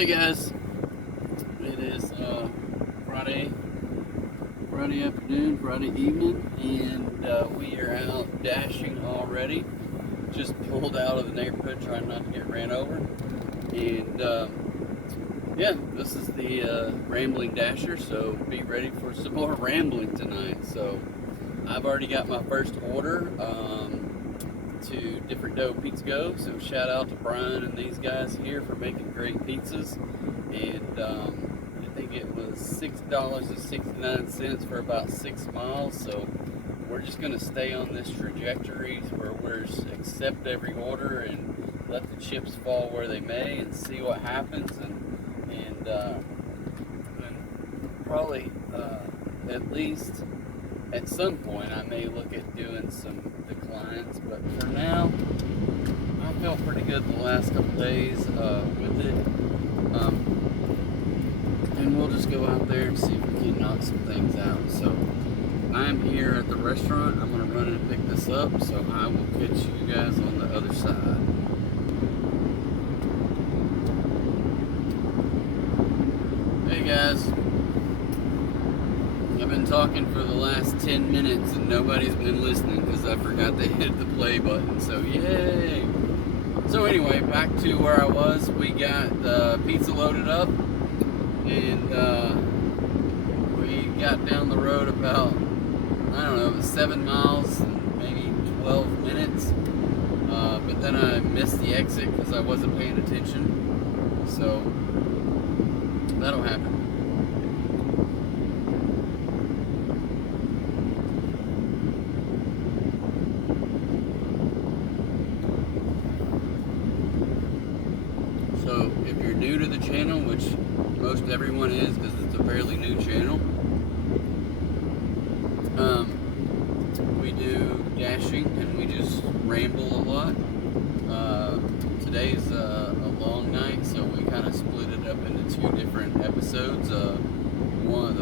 Hey guys, it is Friday afternoon, Friday evening, and we are out dashing already. Just pulled out of the neighborhood trying not to get ran over. And yeah, this is the Rambling Dasher, so be ready for some more rambling tonight. So I've already got my first order to Different Dough Pizza Go, so shout out to Brian and these guys here for making great pizzas. And I think it was $6.69 for about 6 miles. So we're just going to stay on this trajectory where we're accept every order and let the chips fall where they may and see what happens. And probably at least at some point I may look at doing some declines, but for now I felt pretty good the last couple days with it. And we'll just go out there and see if we can knock some things out. So I'm here at the restaurant. I'm going to run and pick this up, so I will catch you guys on the other side. Hey guys, I've been talking for the last 10 minutes and nobody's been listening because I forgot to hit the play button, so yay! So anyway, back to where I was. We got the pizza loaded up, and we got down the road about, I don't know, it was 7 miles and maybe 12 minutes, but then I missed the exit because I wasn't paying attention, so that'll happen. So if you're new to the channel, which most everyone is because it's a fairly new channel, we do dashing and we just ramble a lot. Today's a long night, so we kind of split it up into 2 different episodes. The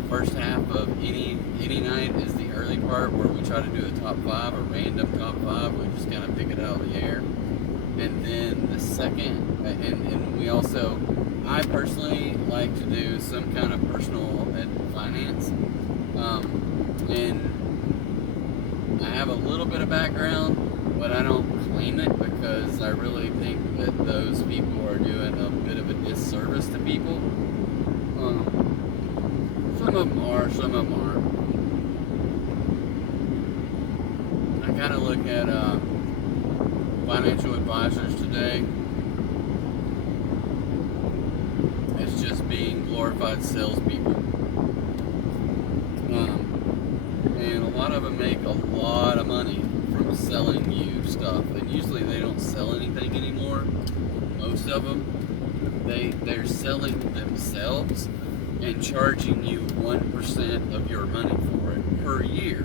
first half of any night is the early part where we try to do a top 5, a random top 5. We just kind of pick it out of the air. And then the second, and we also, I personally like to do some kind of personal finance. And I have a little bit of background, but I don't claim it because I really think that those people are doing a bit of a disservice to people. Some of them are, some of them aren't. I kind of look at financial advisors today as just being glorified salespeople. And a lot of them make a lot of money from selling you stuff, and usually they don't sell anything anymore. Most of them, they're selling themselves and charging you 1% of your money for it per year.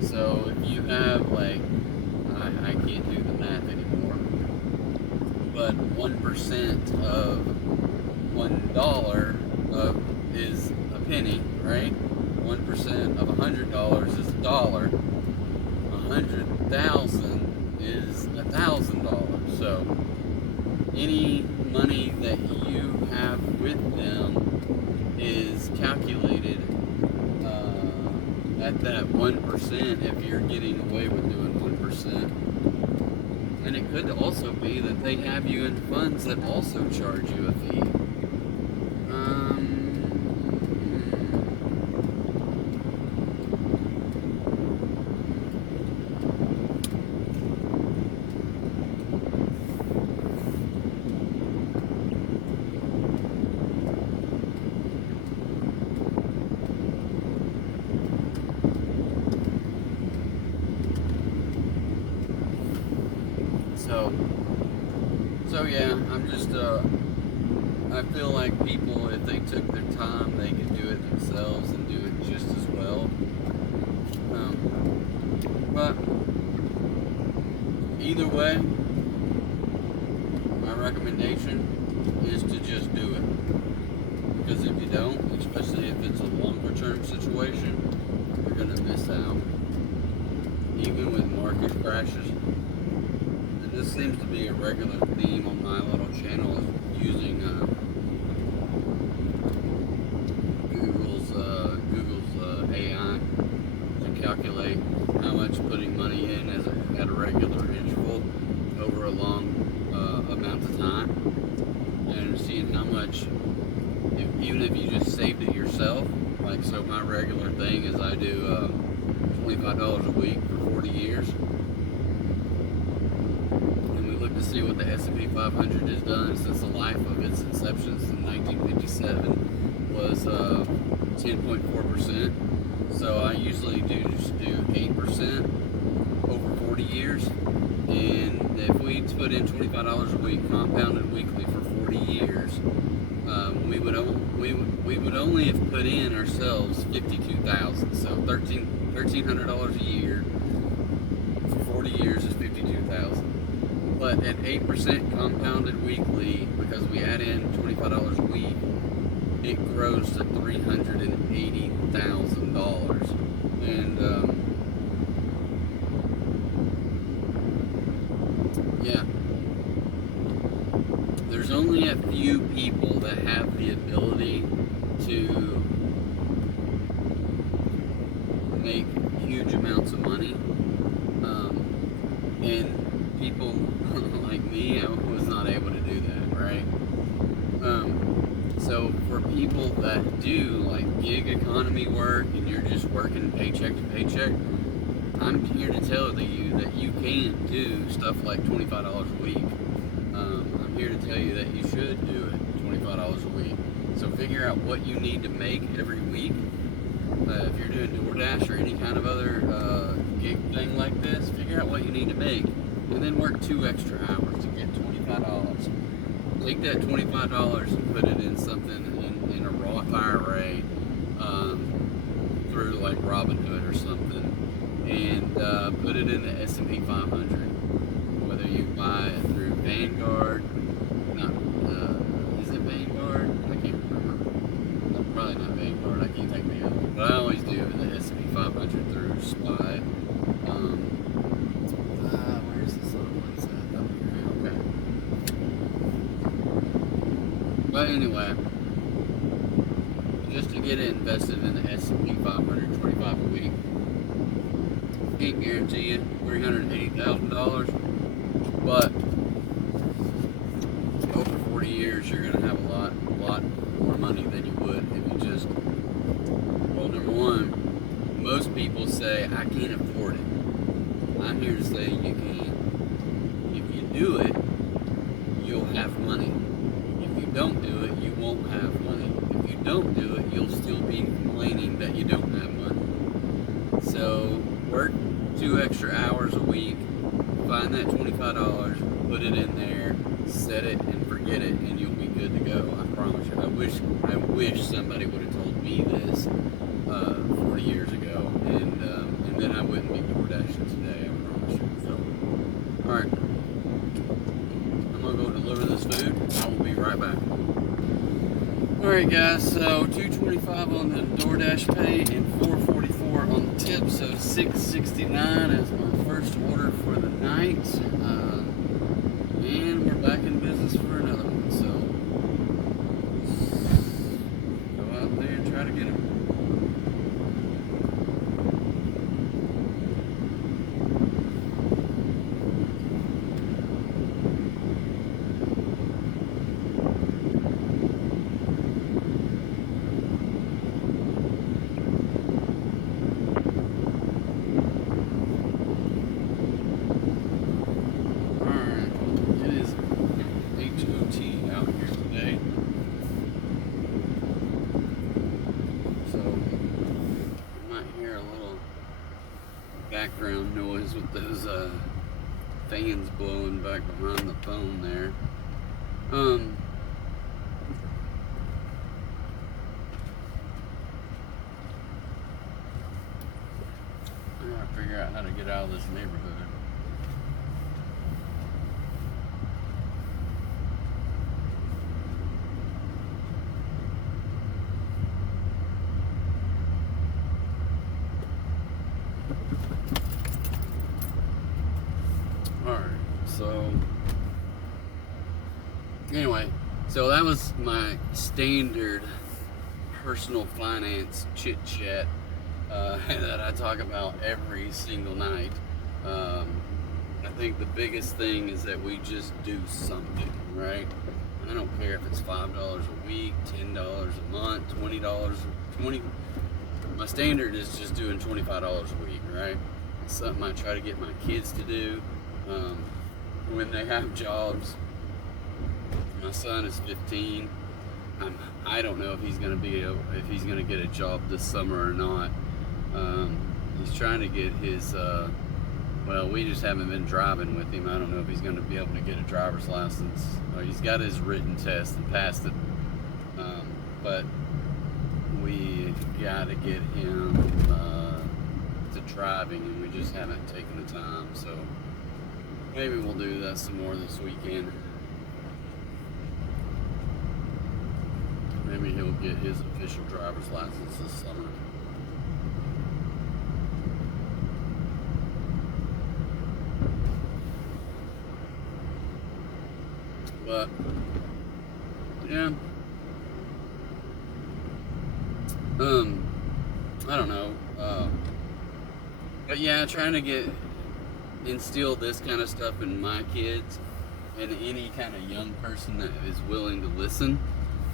So if you have, like, I can't do the math anymore, but 1% of $1 is a penny, right? 1% of $100 is $1. 100,000 is $1,000. So any money that you have with them is calculated at that 1% if you're getting away with doing 1%. And it could also be that they have you in funds that also charge you a fee. So yeah, I'm just, I feel like people, if they took their time, they could do it themselves and do it just as well. But either way, my recommendation is to just do it. Because if you don't, especially if it's a longer term situation, you're going to miss out. Even with market crashes. This seems to be a regular theme on my little channel, is using calculate how much putting money in at a regular interval over a long amount of time, and seeing how much, even if you just saved it yourself. Like, so my regular thing is I do $25 a week for 40 years. And we look to see what the S&P 500 has done since the life of its inception in 1957 was 10.4%. So I usually just do 8% over 40 years. And if we put in $25 a week compounded weekly for 40 years, we would only have put in ourselves $52,000. So $1,300 a year for 40 years is $52,000. But at 8% compounded weekly, because we add in $25 a week, it grows to $380,000. And yeah, there's only a few people that have the ability to make huge amounts of money, and people like me, I was not able to do that, right? So for people that do like gig economy work and you're just working paycheck to paycheck, I'm here to tell you that you can do stuff like $25 a week. I'm here to tell you that you should do it $25 a week. So figure out what you need to make every week. If you're doing DoorDash or any kind of other gig thing like this, figure out what you need to make, and then work 2 extra hours to get $25. Take that $25 and put it in something in a Roth IRA through like Robinhood or something, and put it in the S&P 500. Whether you buy it through Vanguard, is it Vanguard? I can't remember. No, probably not Vanguard. I can't think of the other one. But I always do the S&P 500 through SPY. Where's this other one at? Okay. But anyway, just to get it invested in the S&P 500, $25 a week, can't guarantee you $380,000, but over 40 years, you're going to have a lot more money than you would if you just, well, number one, most people say, I can't afford it. I'm here to say you can. If you do it, you'll have money. If you don't do it, you won't have money. If you don't do it, you'll still be complaining that you don't have money. So work 2 extra hours a week, find that $25, put it in there, set it and forget it, and you'll be good to go. I promise you. I wish somebody would have told me this 40 years ago, and then I wouldn't be DoorDashing today. I promise you. So, all right, I'm gonna go deliver this food. I will be right back. All right, guys. So $2.25 on the DoorDash pay and $4.44 on the tip. So $6.69 as my first order for the night. And we're back in business for another one. So go out there and try to get them. Background noise with those fans blowing back behind the phone there. I gotta figure out how to get out of this neighborhood. So anyway, so that was my standard personal finance chit chat that I talk about every single night. I think the biggest thing is that we just do something, right? I don't care if it's $5 a week, $10 a month, $20. My standard is just doing $25 a week, right? It's something I try to get my kids to do when they have jobs. My son is 15. I don't know if he's going to get a job this summer or not. He's trying to get his. Well, we just haven't been driving with him. I don't know if he's going to be able to get a driver's license. He's got his written test and passed it, but we got to get him to driving, and we just haven't taken the time. So maybe we'll do that some more this weekend. Maybe he'll get his official driver's license this summer. But yeah, I don't know. But yeah, trying to instill this kind of stuff in my kids and any kind of young person that is willing to listen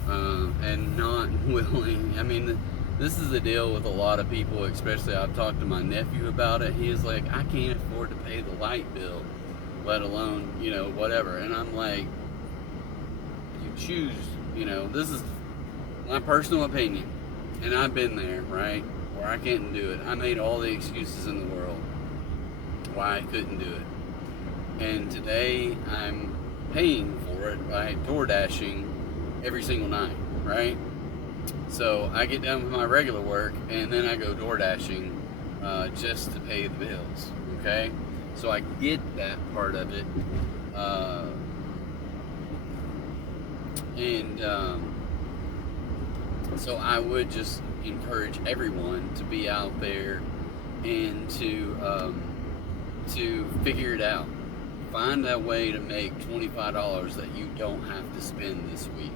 and not willing. I mean, this is the deal with a lot of people, especially I've talked to my nephew about it. He is like, I can't afford to pay the light bill, let alone, whatever. And I'm like, you choose, this is my personal opinion. And I've been there, right? Where I couldn't do it. I made all the excuses in the world why I couldn't do it. And today I'm paying for it by DoorDashing every single night, right? So I get done with my regular work and then I go DoorDashing just to pay the bills, okay? So I get that part of it. So I would just encourage everyone to be out there and to figure it out. Find a way to make $25 that you don't have to spend this week,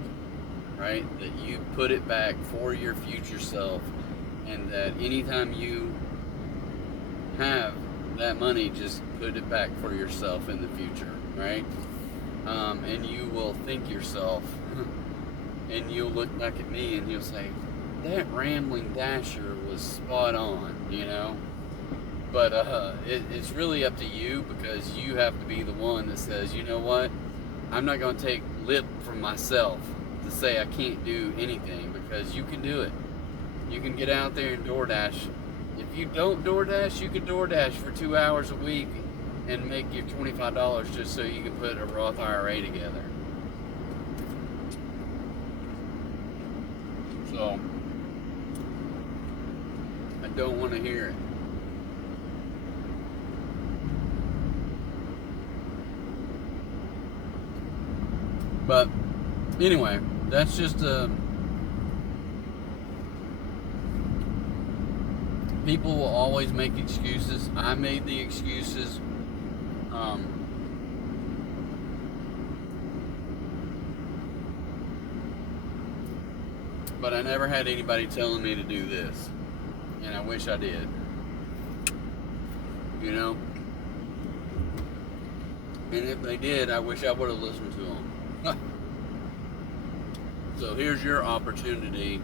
right? That you put it back for your future self, and that anytime you have that money, just put it back for yourself in the future, right? And you will thank yourself, and you'll look back at me and you'll say, that rambling dasher was spot on, But it's really up to you, because you have to be the one that says, you know what, I'm not going to take lip from myself to say I can't do anything, because you can do it. You can get out there and DoorDash. If you don't DoorDash, you can DoorDash for 2 hours a week and make your $25 just so you can put a Roth IRA together. So, I don't want to hear it. But anyway, that's just people will always make excuses. I made the excuses. But I never had anybody telling me to do this, and I wish I did. And if they did, I wish I would have listened to them. So here's your opportunity,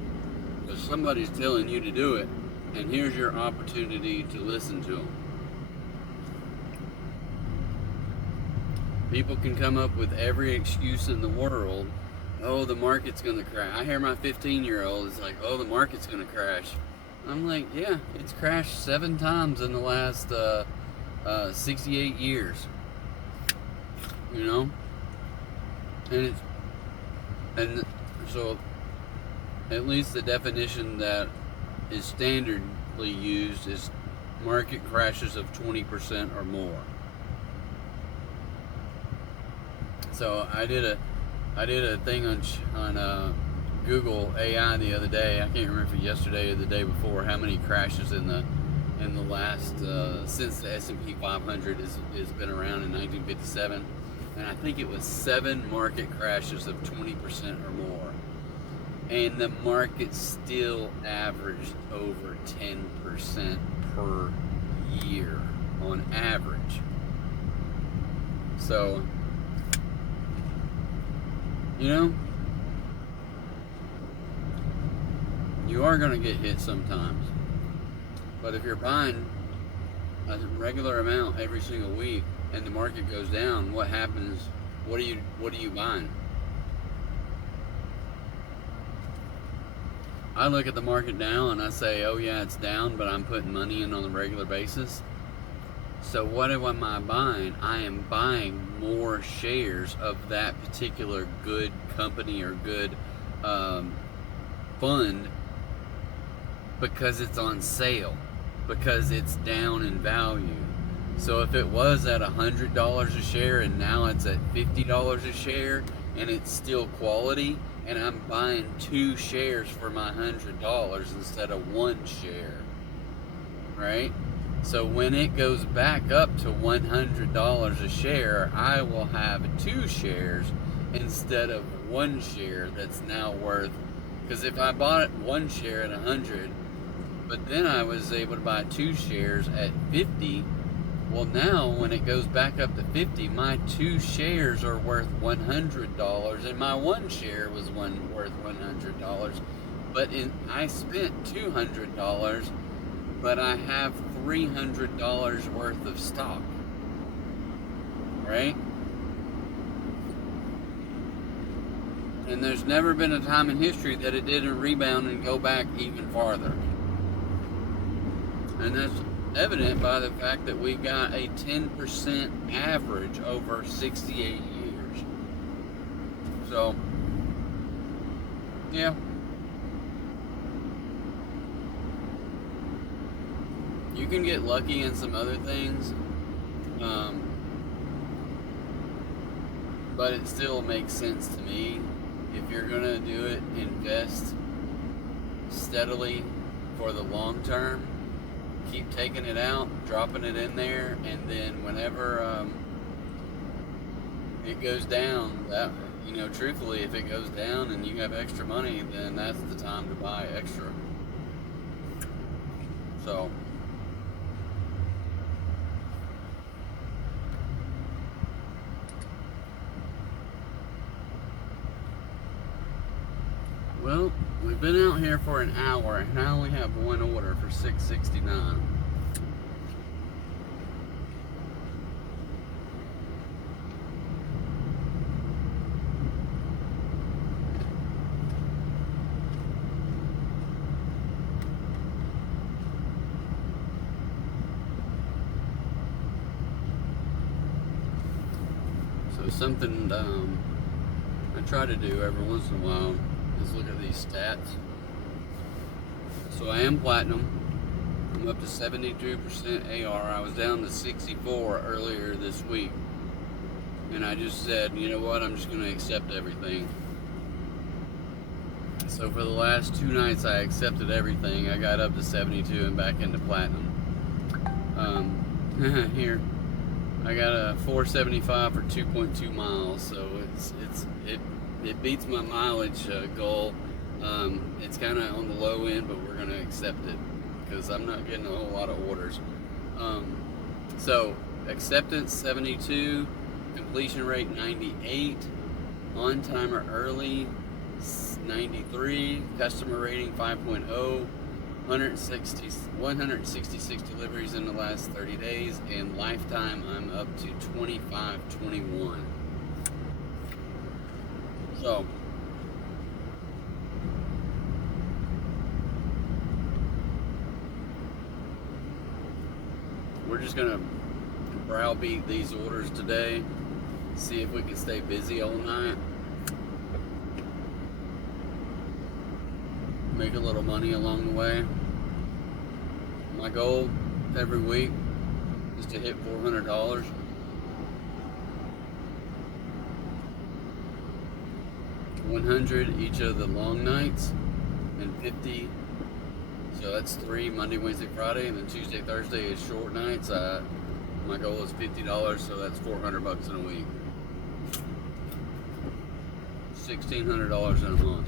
because somebody's telling you to do it, and here's your opportunity to listen to them. People can come up with every excuse in the world. Oh, the market's going to crash. I hear my 15-year-old is like, oh, the market's going to crash. I'm like, yeah, it's crashed 7 times in the last 68 years. And so at least the definition that is standardly used is market crashes of 20% or more. So I did a thing on Google AI the other day. I can't remember if yesterday or the day before, how many crashes in the last since the S&P 500 has been around in 1957, and I think it was 7 market crashes of 20% or more. and the market still averaged over 10% per year on average. So, you know, you are going to get hit sometimes. But if you're buying a regular amount every single week and the market goes down, what happens? What are you buying? I look at the market now and I say, oh yeah, it's down, but I'm putting money in on a regular basis. So what am I buying? I am buying more shares of that particular good company or good fund because it's on sale, because it's down in value. So if it was at $100 a share and now it's at $50 a share and it's still quality, and I'm buying 2 shares for my $100 instead of 1 share, right? So when it goes back up to $100 a share, I will have 2 shares instead of 1 share that's now worth, because if I bought 1 share at 100, but then I was able to buy 2 shares at 50, well now when it goes back up to 50, my 2 shares are worth $100 and my 1 share was worth $100. But I spent $200, but I have $300 worth of stock, right? And there's never been a time in history that it didn't rebound and go back even farther. And that's evident by the fact that we got a 10% average over 68 years. So, yeah. You can get lucky in some other things, but it still makes sense to me. If you're going to do it, invest steadily for the long term. Keep taking it out, dropping it in there, and then whenever it goes down, that, you know, truthfully, if it goes down and you have extra money, then that's the time to buy extra. So, well, we've been out here for an hour and I only have 1 order for $6.69. So something I try to do every once in a while is look at these stats. So I am platinum. I'm up to 72% AR. I was down to 64 earlier this week. And I just said, you know what, I'm just going to accept everything. So for the last 2 nights I accepted everything. I got up to 72 and back into platinum. Here, I got a 475 for 2.2 miles. So it beats my mileage goal. It's kind of on the low end, but we're going to accept it because I'm not getting a whole lot of orders. So acceptance 72, completion rate 98, on time or early 93, customer rating 5.0, 166 deliveries in the last 30 days, and lifetime I'm up to 2521. So we're just gonna browbeat these orders today, see if we can stay busy all night, make a little money along the way. My goal every week is to hit $400. $100 each of the long nights, and 50. So that's 3 Monday, Wednesday, Friday, and then Tuesday, Thursday is short nights. My goal is $50, so that's $400 in a week. $1,600 in a month.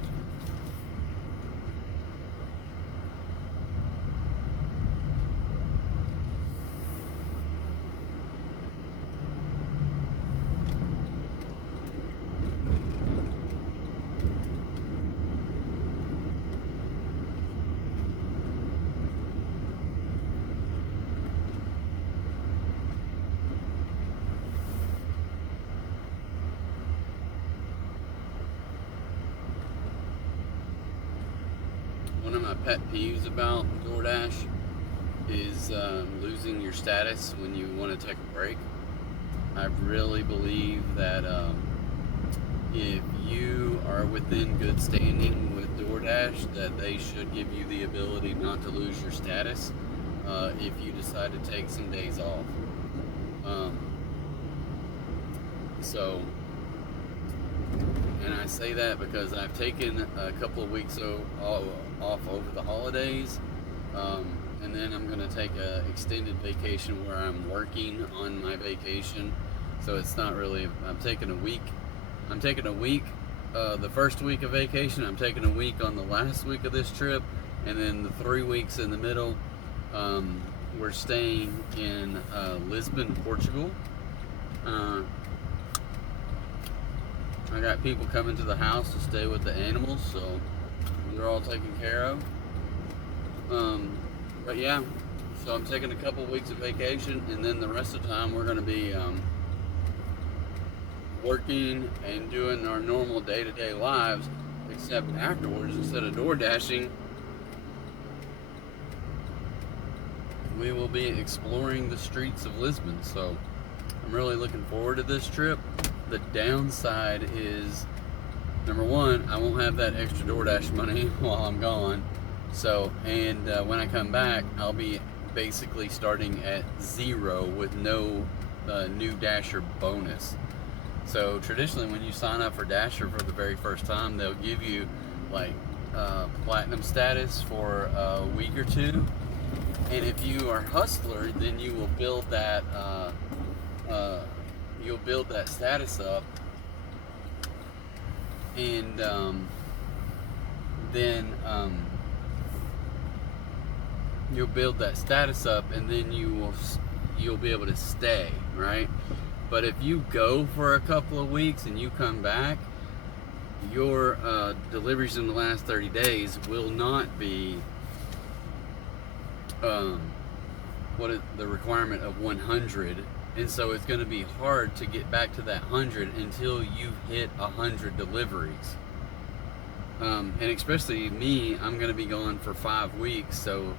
one of my pet peeves about DoorDash is losing your status when you want to take a break. I really believe that if you are within good standing with DoorDash, that they should give you the ability not to lose your status if you decide to take some days off. And I say that because I've taken a couple of weeks off over the holidays, and then I'm going to take an extended vacation where I'm working on my vacation. So it's not really, I'm taking a week, the first week of vacation, I'm taking a week on the last week of this trip, and then the 3 weeks in the middle, we're staying in Lisbon, Portugal. I got people coming to the house to stay with the animals, so they're all taken care of. But yeah, so I'm taking a couple weeks of vacation, and then the rest of the time we're going to be working and doing our normal day-to-day lives, except afterwards, instead of door dashing, we will be exploring the streets of Lisbon. So I'm really looking forward to this trip. The downside is, number one, I won't have that extra DoorDash money while I'm gone. So, and when I come back, I'll be basically starting at zero with no new Dasher bonus. So traditionally, when you sign up for Dasher for the very first time, they'll give you like platinum status for a week or two. And if you are Hustler, then you will build that status up, and then you'll build that status up, and then you'll be able to stay, right? But if you go for a couple of weeks and you come back, your deliveries in the last 30 days will not be the requirement of 100, and so it's going to be hard to get back to that 100 until you've hit 100 deliveries. And especially me, I'm going to be gone for 5 weeks, so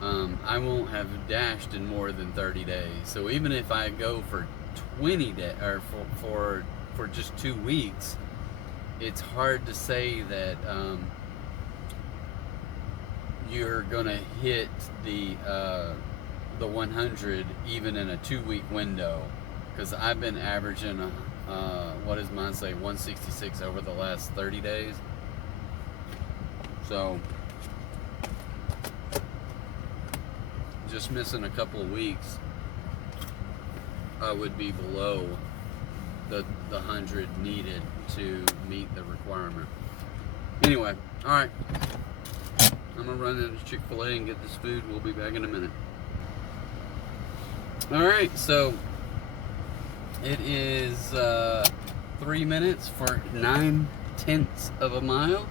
I won't have dashed in more than 30 days. So even if I go for 20 days, or for just 2 weeks, it's hard to say that you're gonna hit the 100 even in a 2-week window, because I've been averaging what does mine say, 166 over the last 30 days. So just missing a couple of weeks, I would be below the 100 needed to meet the requirement. Anyway, all right, I'm gonna run into Chick-fil-A and get this food. We'll be back in a minute. All right, so it is 3 minutes for 9/10 of a mile.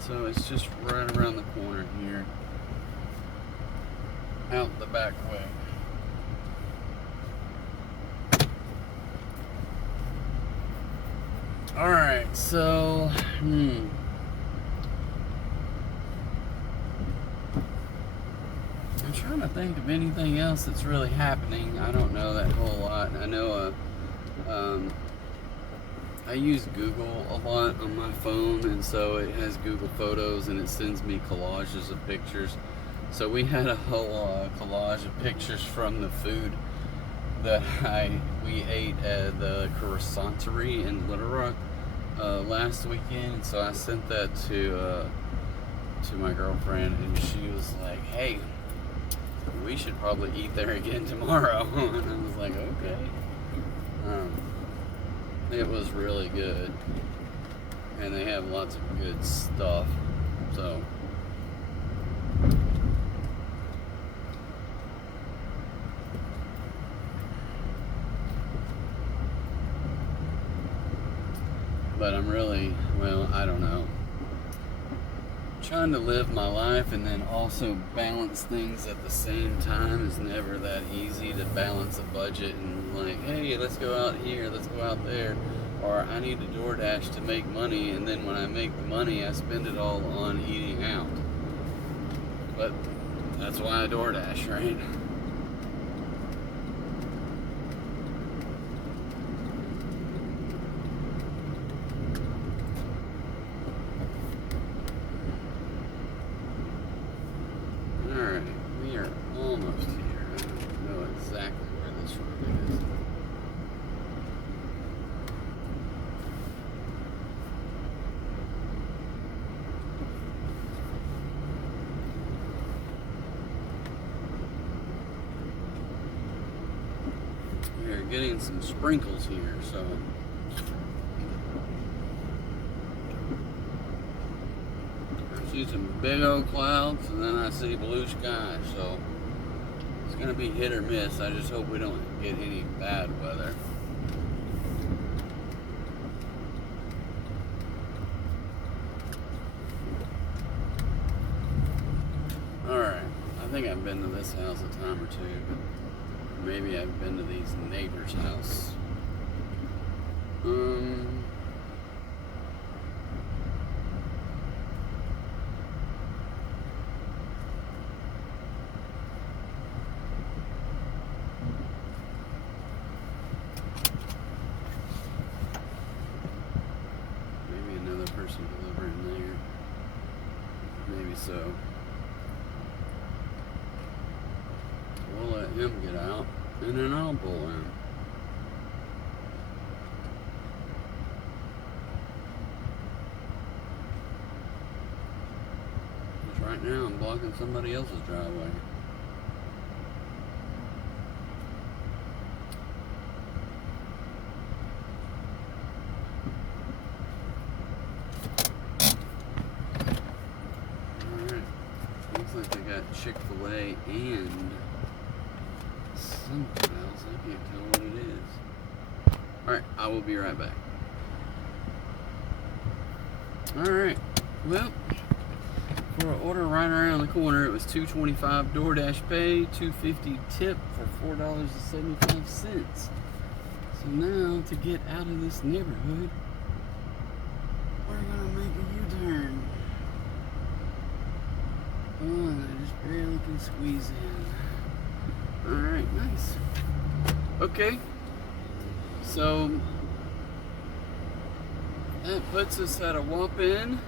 So it's just right around the corner here, out the back way. All right, so I'm trying to think of anything else that's really happening. I don't know that whole lot. I know I use Google a lot on my phone, and so it has Google Photos, and it sends me collages of pictures. So we had a whole collage of pictures from the food that we ate at the croissanterie in Little Rock last weekend. So I sent that to my girlfriend, and she was like, "Hey, we should probably eat there again tomorrow." And I was like, "Okay." It was really good, and they have lots of good stuff. So but I'm really, well, I don't know, trying to live my life and then also balance things at the same time is never that easy. To balance a budget and like, hey, let's go out here, let's go out there. or I need to DoorDash to make money, and then when I make the money, I spend it all on eating out. But that's why I DoorDash, right? Alright, we are almost here. I don't know exactly where this road is. We are getting some sprinkles here, so I see some big old clouds, and then I see blue sky, so it's going to be hit or miss. I just hope we don't get any bad weather. Alright, I think I've been to this house a time or two, but maybe I've been to these neighbors' house. Maybe another person delivering there. Maybe so. We'll let him get out, and then I'll pull in. Because right now I'm blocking somebody else's driveway. Alright, looks like they got Chick-fil-A and something else. I can't tell what it is. Alright, I will be right back. Alright, well, for an order right around the corner, it was $2.25 DoorDash pay, $2.50 tip for $4.75. So now, to get out of this neighborhood, we're gonna make a U-turn. Oh, I just barely can squeeze in. Alright, nice. Okay, so that puts us at a whopping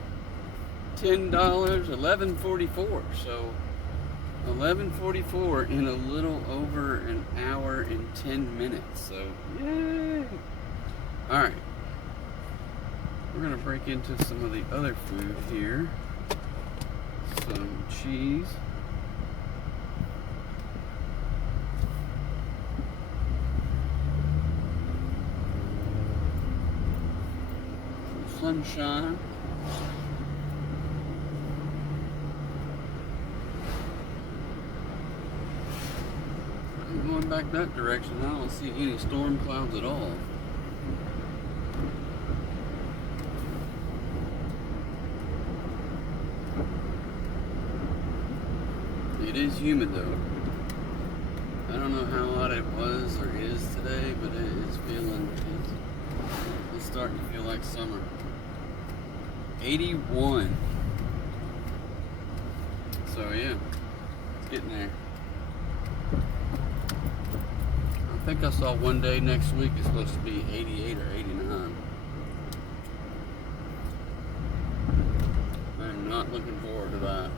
$10, $11.44. So $11.44 in a little over an hour and 10 minutes. So yay! Alright, we're gonna break into some of the other food here. Some cheese. Sunshine. I'm going back that direction. I don't see any storm clouds at all. It is humid though. I don't know how hot it was or is today, but it is feeling, it's starting to feel like summer. 81. So yeah, it's getting there. I think I saw one day next week is supposed to be 88 or 89. I'm not looking forward to that.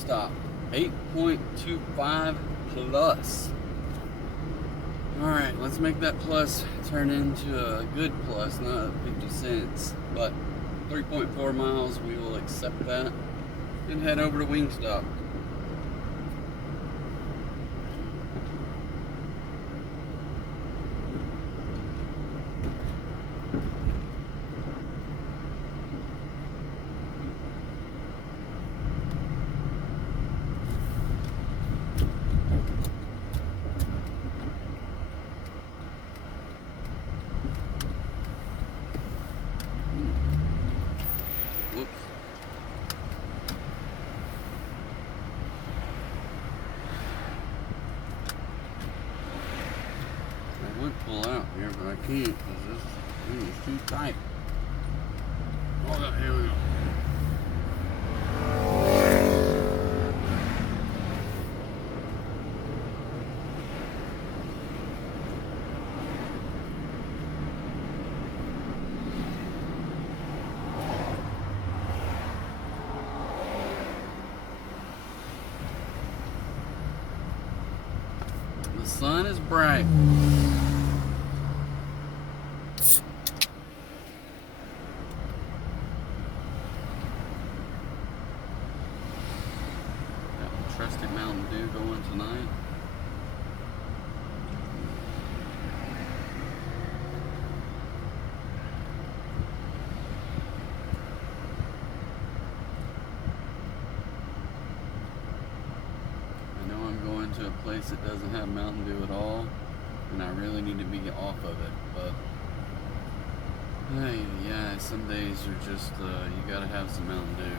Wingstop, 8.25 plus. Alright, let's make that plus turn into a good plus, not 50 cents. But 3.4 miles, we will accept that and head over to Wingstop. Pull out here, but I can't because this thing is too tight. Hold on, here we go. The sun is bright. Trusty Mountain Dew going tonight. I know I'm going to a place that doesn't have Mountain Dew at all, and I really need to be off of it, but hey, yeah, some days are just, you gotta have some Mountain Dew.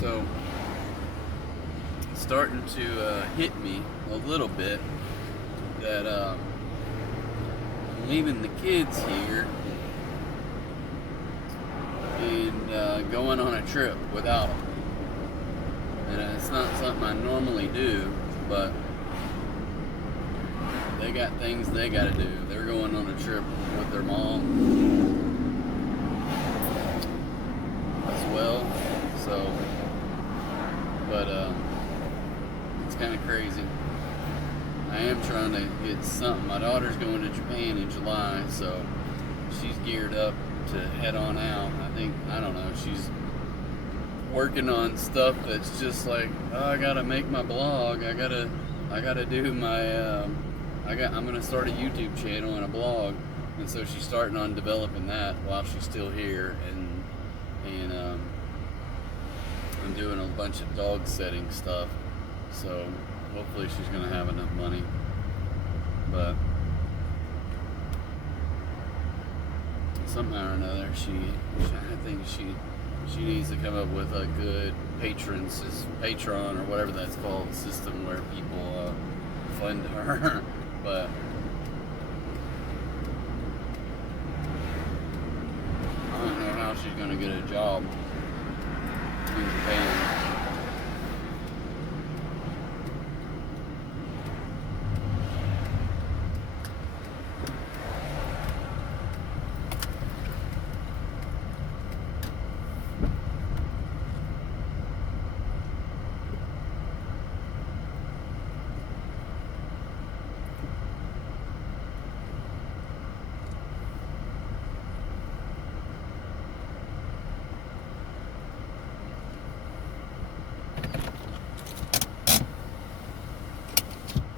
So, it's starting to hit me a little bit that I'm leaving the kids here and going on a trip without them. And it's not something I normally do, but they got things they got to do. They're going on a trip with their mom as well, so. But it's kind of crazy. I am trying to get something. My daughter's going to Japan in July, so she's geared up to head on out. I don't know, she's working on stuff that's just like, oh, I gotta make my blog. I gotta do my. I'm gonna start a YouTube channel and a blog, and so she's starting on developing that while she's still here, and I'm doing a bunch of dog setting stuff, so hopefully she's gonna have enough money. But somehow or another, I think she needs to come up with a good Patreon or whatever that's called system where people fund her. But I don't know how she's gonna get a job in Japan.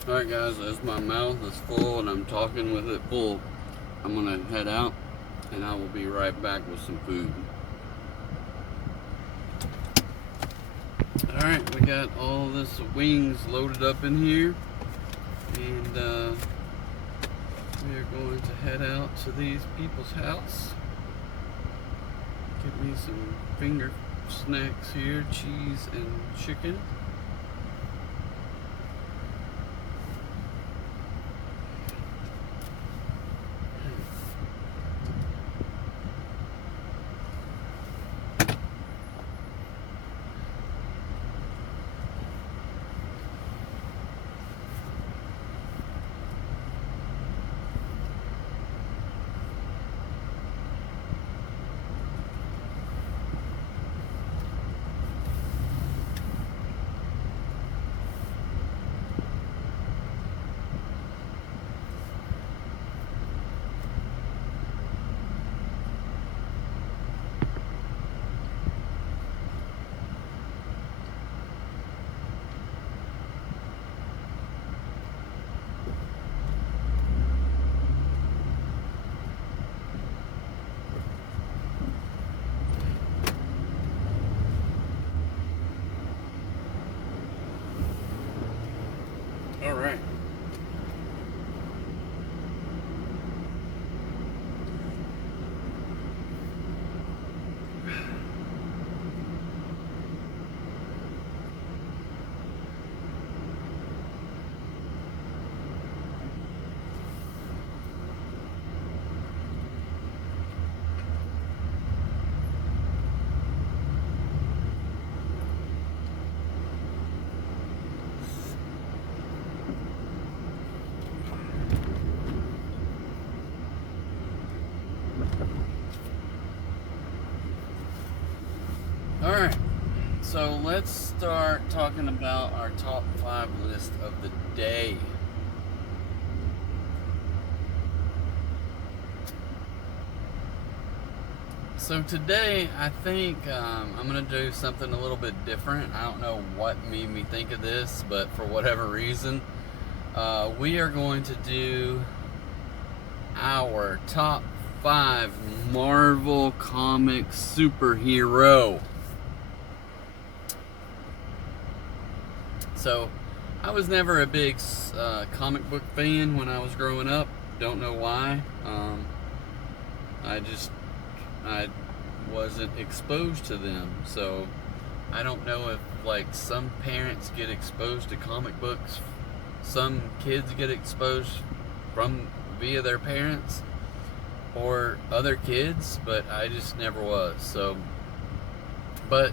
Alright guys, as my mouth is full and I'm talking with it full, I'm going to head out and I will be right back with some food. Alright, we got all this wings loaded up in here, and we are going to head out to these people's house. Get me some finger snacks here, cheese and chicken. Alright, so let's start talking about our top 5 list of the day. So today, I think I'm going to do something a little bit different. I don't know what made me think of this, but for whatever reason, we are going to do our top 5 Marvel comic superhero. So, I was never a big comic book fan when I was growing up. Don't know why. I wasn't exposed to them. So, I don't know if, like, some parents get exposed to comic books, some kids get exposed via their parents, or other kids, but I just never was. So, but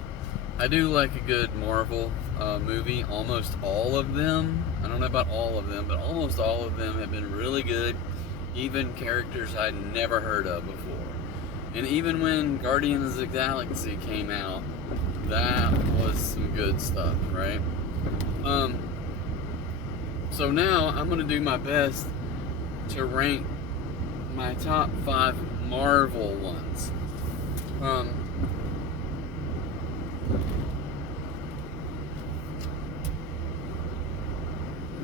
I do like a good Marvel movie. Almost all of them, I don't know about all of them, but almost all of them have been really good. Even characters I'd never heard of before. And even when Guardians of the Galaxy came out, that was some good stuff, right? So now I'm going to do my best to rank my top 5 Marvel ones.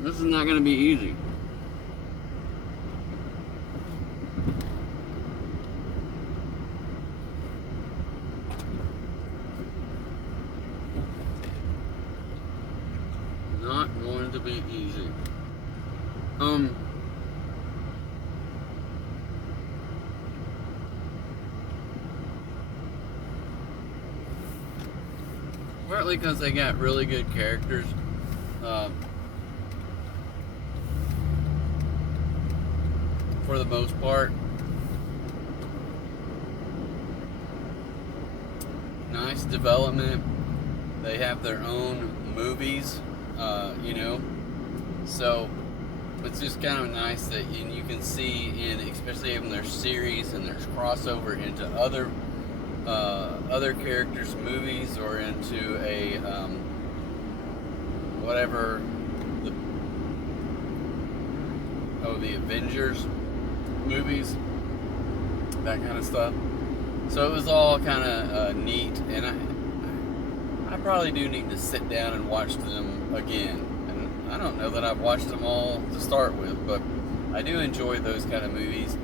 This is not going to be easy. Not going to be easy. Partly because they got really good characters. For the most part. Nice development. They have their own movies, so it's just kind of nice that you can see especially in their series, and there's crossover into other characters' movies, or into a the Avengers movies, that kind of stuff. So it was all kind of neat, and I probably do need to sit down and watch them again. And I don't know that I've watched them all to start with, but I do enjoy those kind of movies.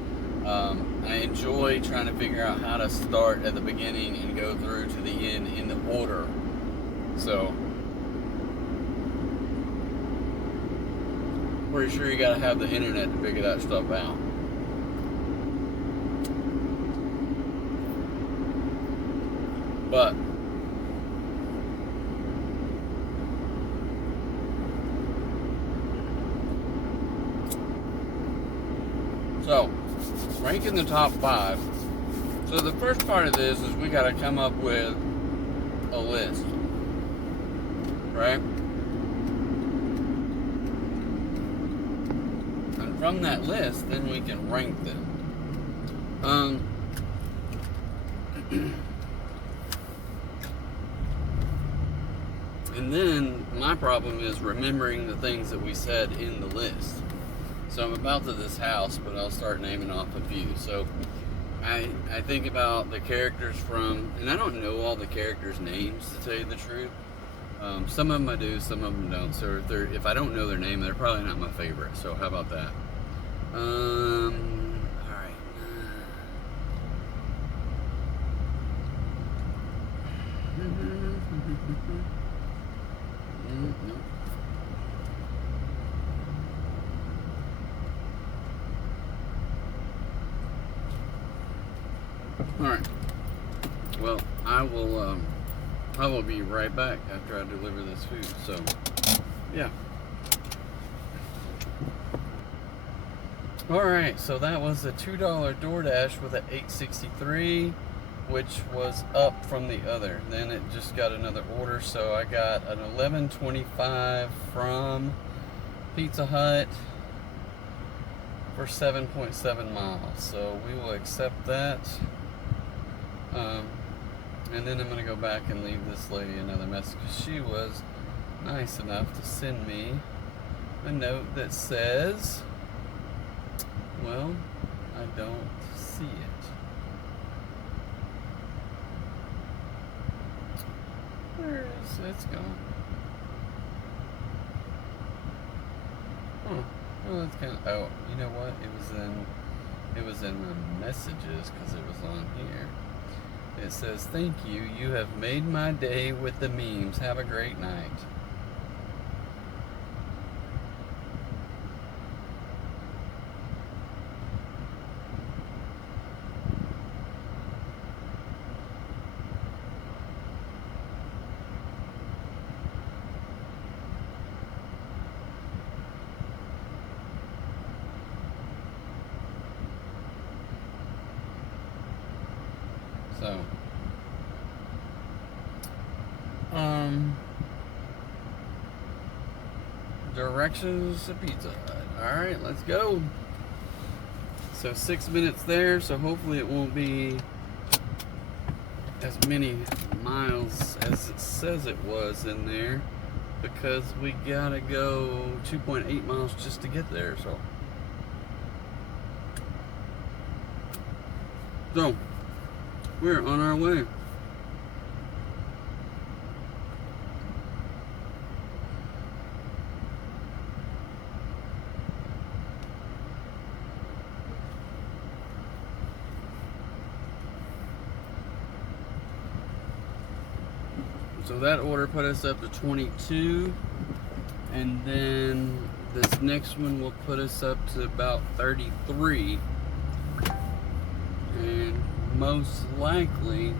I enjoy trying to figure out how to start at the beginning and go through to the end in the order. So, pretty sure you gotta have the internet to figure that stuff out. But so, ranking the top 5. So the first part of this is we got to come up with a list, right? And from that list, then we can rank them. And then my problem is remembering the things that we said in the list. So I'm about to this house, but I'll start naming off a few. So I think about the characters and I don't know all the characters' names, to tell you the truth. Some of them I do, some of them don't. So if I don't know their name, they're probably not my favorite. So how about that? All right. No. Alright. Well, I will be right back after I deliver this food. So, yeah. Alright, so that was a $2 DoorDash with an $8.63, which was up from the other. Then it just got another order, so I got an $11.25 from Pizza Hut for 7.7 miles. So we will accept that. And then I'm going to go back and leave this lady another message because she was nice enough to send me a note that says, well, I don't see it. Where is it? It's gone. Huh. Well, that's kind of, oh, you know what? It was in my messages because it was on here. It says, thank you. You have made my day with the memes. Have a great night. So, directions to Pizza Hut. Alright, let's go. So 6 minutes there, so hopefully it won't be as many miles as it says it was in there, because we gotta go 2.8 miles just to get there, so we're on our way. So that order put us up to 22, and then this next one will put us up to about 33, and most likely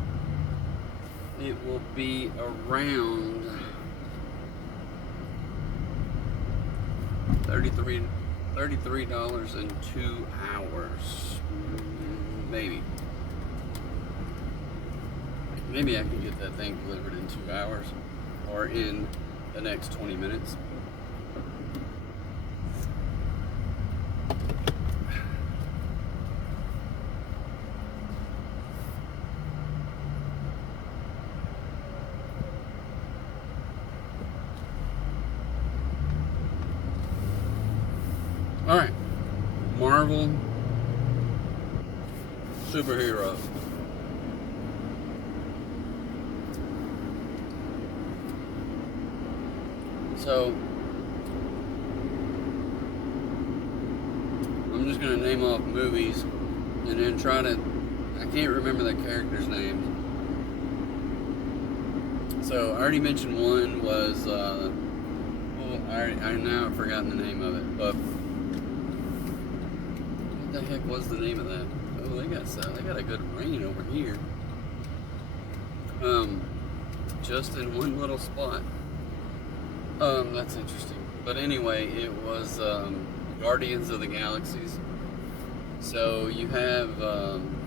it will be around $33 in 2 hours, maybe. Maybe I can get that thing delivered in 2 hours or in the next 20 minutes. All right, Marvel superhero. So, I'm just going to name off movies and then try to, I can't remember the characters' names. So, I already mentioned one was, I now have forgotten the name of it, but what the heck was the name of that? Oh, they got a good rain over here. Just in one little spot. That's interesting. But anyway, it was Guardians of the Galaxies. So you have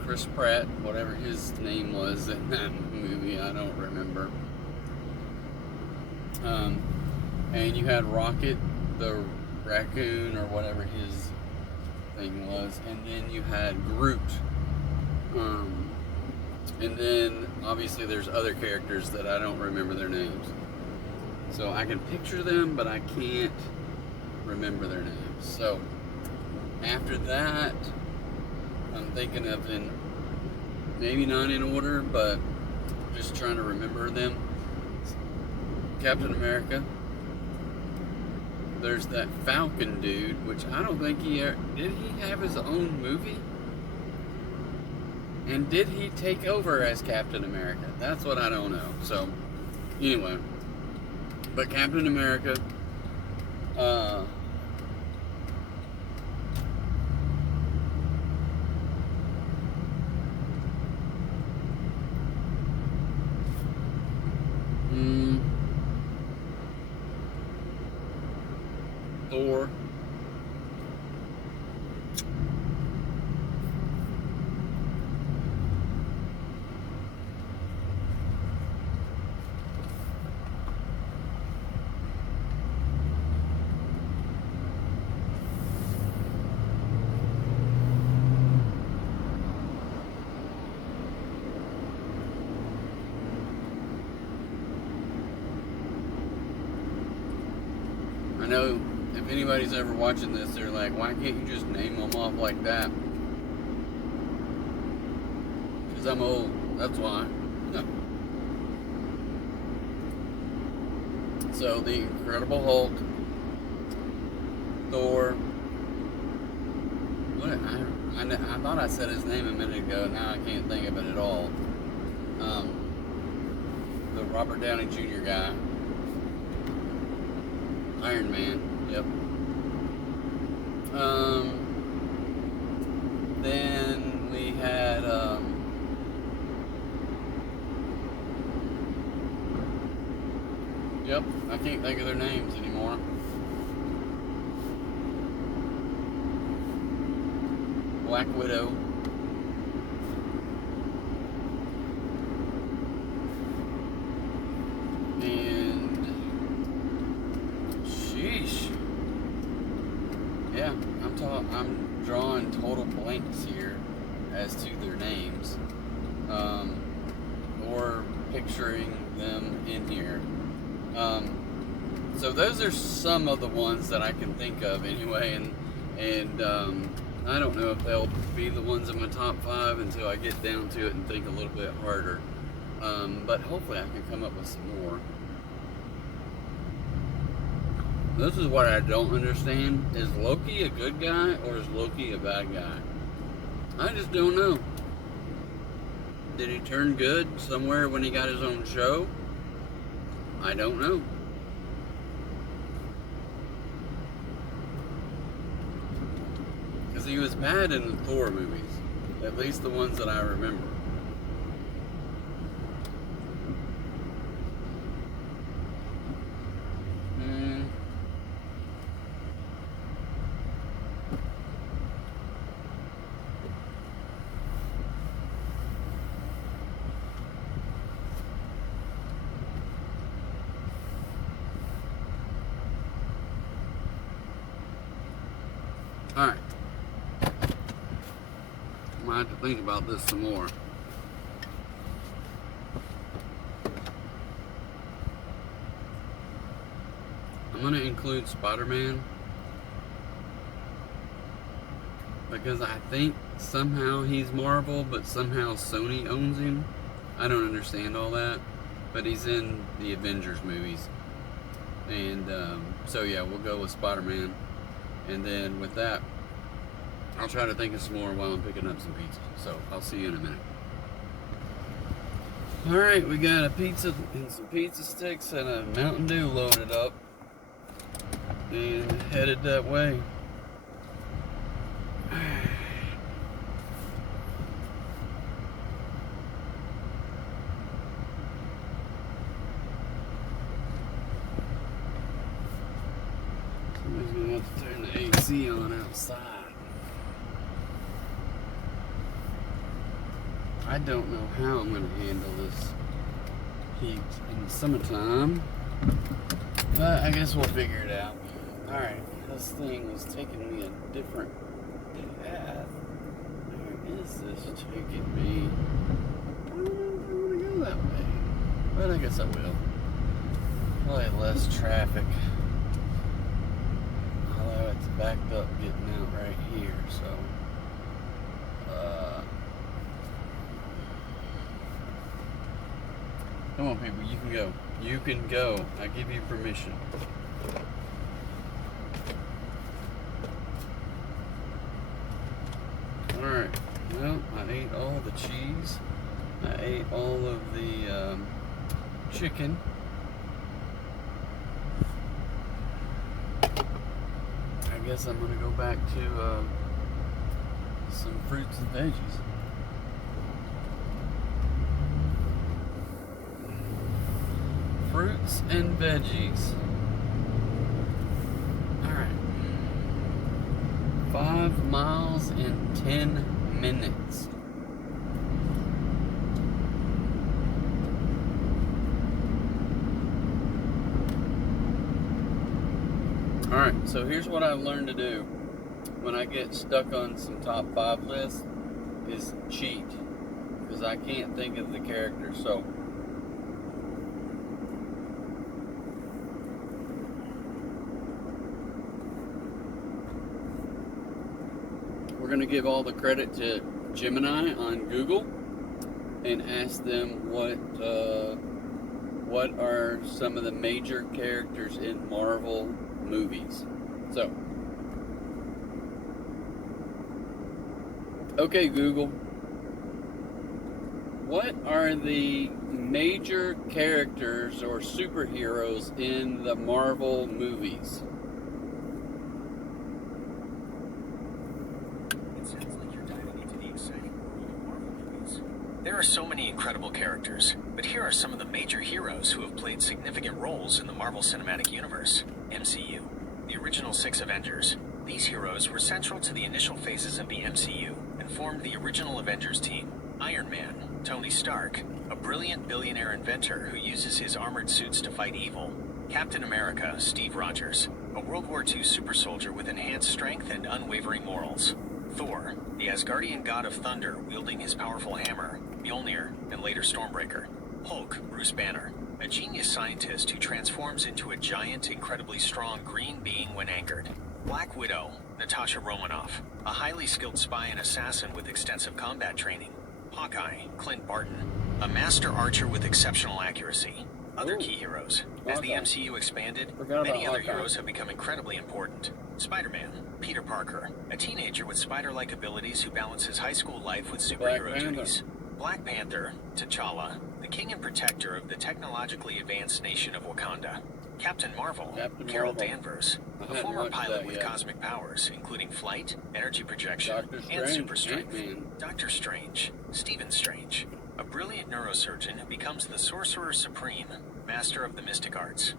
Chris Pratt, whatever his name was in that movie, I don't remember. And you had Rocket, the Raccoon, or whatever his thing was. And then you had Groot. And then obviously there's other characters that I don't remember their names. So I can picture them, but I can't remember their names. So after that, I'm thinking of maybe not in order, but just trying to remember them. Captain America. There's that Falcon dude, which I don't think did he have his own movie? And did he take over as Captain America? That's what I don't know. So anyway. But Captain America, Thor, know if anybody's ever watching this, they're like, why can't you just name them off like that? Because I'm old, that's why. So, the Incredible Hulk, Thor, I thought I said his name a minute ago, now I can't think of it at all. The Robert Downey Jr. guy. Iron Man, yep. Then we had, yep, I can't think of their names anymore. Black Widow. And sheesh. Yeah, I'm drawing total blanks here as to their names. Or picturing them in here. So those are some of the ones that I can think of anyway, and I don't know if they'll be the ones in my top 5 until I get down to it and think a little bit harder. But hopefully I can come up with some more. This is what I don't understand. Is Loki a good guy or is Loki a bad guy? I just don't know. Did he turn good somewhere when he got his own show? I don't know. Because he was bad in the Thor movies. At least the ones that I remember. Alright. I'm gonna have to think about this some more. I'm gonna include Spider-Man because I think somehow he's Marvel, but somehow Sony owns him. I don't understand all that, but he's in the Avengers movies. And so yeah, we'll go with Spider-Man. And then with that, I'll try to think of some more while I'm picking up some pizza. So I'll see you in a minute. Alright, we got a pizza and some pizza sticks and a Mountain Dew loaded up and headed that way. Somebody's gonna have to turn the AC on outside. I don't know how I'm going to handle this heat in the summertime, but I guess we'll figure it out. Alright, this thing is taking me a different path. Where is this taking me? I don't know if I want to go that way, but I guess I will. Probably less traffic, although it's backed up getting out right here, so come on, people, you can go. You can go. I give you permission. Alright. Well, I ate all the cheese. I ate all of the chicken. I guess I'm going to go back to some fruits and veggies. Fruits and veggies. Alright. 5 miles in 10 minutes. Alright, so here's what I've learned to do when I get stuck on some top 5 lists is cheat. Because I can't think of the character, so we're going to give all the credit to Gemini on Google and ask them what are some of the major characters in Marvel movies. So, okay, Google, what are the major characters or superheroes in the Marvel movies? It sounds like you're diving into the exciting world of Marvel movies. There are so many incredible characters, but here are some of the major heroes who have played significant roles in the Marvel Cinematic Universe, MCU. The original 6 Avengers. These heroes were central to the initial phases of the MCU and formed the original Avengers team. Iron Man, Tony Stark, a brilliant billionaire inventor who uses his armored suits to fight evil. Captain America, Steve Rogers, a World War II super soldier with enhanced strength and unwavering morals. Thor, the Asgardian god of thunder wielding his powerful hammer, Mjolnir, and later Stormbreaker. Hulk, Bruce Banner, a genius scientist who transforms into a giant, incredibly strong green being when angered. Black Widow, Natasha Romanoff, a highly skilled spy and assassin with extensive combat training. Hawkeye, Clint Barton, a master archer with exceptional accuracy. Other key heroes. As the MCU expanded, many other heroes have become incredibly important. Spider-Man, Peter Parker, a teenager with spider-like abilities who balances high school life with superhero duties. Black Panther, T'Challa, the king and protector of the technologically advanced nation of Wakanda. Captain Marvel, Carol Danvers, a former pilot with cosmic powers, including flight, energy projection, and super strength. Doctor Strange, Stephen Strange, a brilliant neurosurgeon who becomes the Sorcerer Supreme, master of the mystic arts.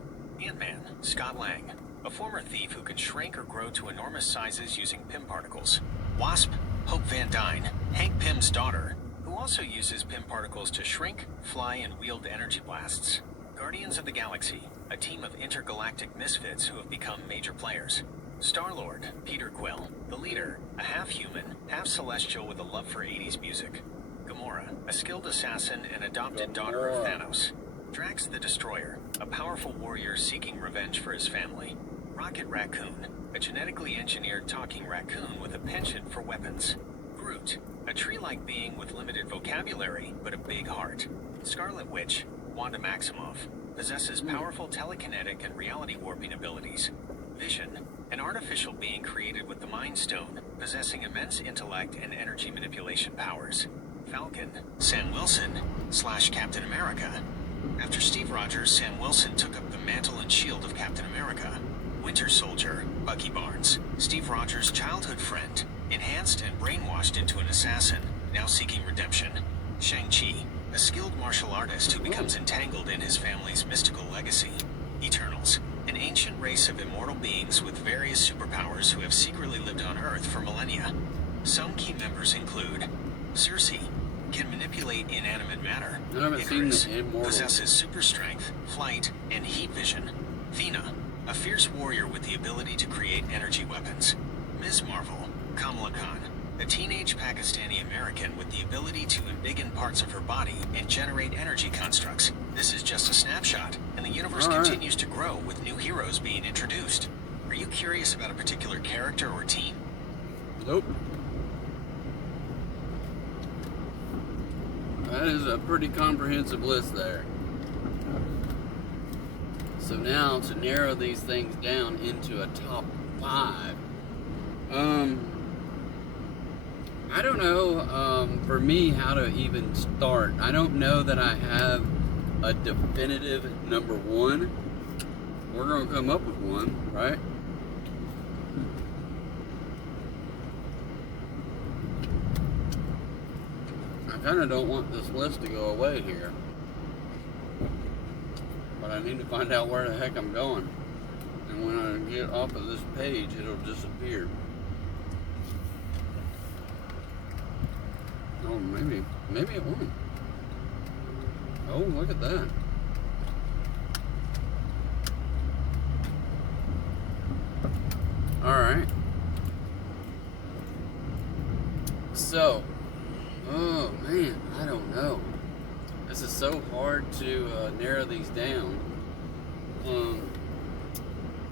Ant-Man, Scott Lang, a former thief who can shrink or grow to enormous sizes using Pym particles. Wasp, Hope Van Dyne, Hank Pym's daughter, who also uses Pym particles to shrink, fly, and wield energy blasts. Guardians of the Galaxy, a team of intergalactic misfits who have become major players. Star-Lord, Peter Quill, the leader, a half-human, half-celestial with a love for 80s music. Gamora, a skilled assassin and adopted daughter of Thanos. Drax the Destroyer, a powerful warrior seeking revenge for his family. Rocket Raccoon, a genetically engineered talking raccoon with a penchant for weapons. Groot, a tree-like being with limited vocabulary but a big heart. Scarlet Witch, Wanda Maximoff, possesses powerful telekinetic and reality warping abilities. Vision, an artificial being created with the Mind Stone, possessing immense intellect and energy manipulation powers. Falcon, Sam Wilson / Captain America. After Steve Rogers, Sam Wilson took up the mantle and shield of Captain America. Winter Soldier, Bucky Barnes, Steve Rogers' childhood friend, enhanced and brainwashed into an assassin, now seeking redemption. Shang-Chi, a skilled martial artist who becomes entangled in his family's mystical legacy. Eternals, an ancient race of immortal beings with various superpowers who have secretly lived on Earth for millennia. Some key members include Cersei, can manipulate inanimate matter. Icarus, possesses super strength, flight, and heat vision. Thena, a fierce warrior with the ability to create energy weapons. Ms. Marvel, Kamala Khan, a teenage Pakistani American with the ability to embiggen parts of her body and generate energy constructs. This is just a snapshot, and the universe continues to grow with new heroes being introduced. Are you curious about a particular character or team? Nope. That is a pretty comprehensive list there. So now to narrow these things down into a top 5. I don't know for me how to even start. I don't know that I have a definitive number 1. We're going to come up with one, right? I kind of don't want this list to go away here. But I need to find out where the heck I'm going. And when I get off of this page, it'll disappear. Oh, maybe it won't. Oh, look at that. Alright. So, oh man, I don't know. This is so hard to narrow these down.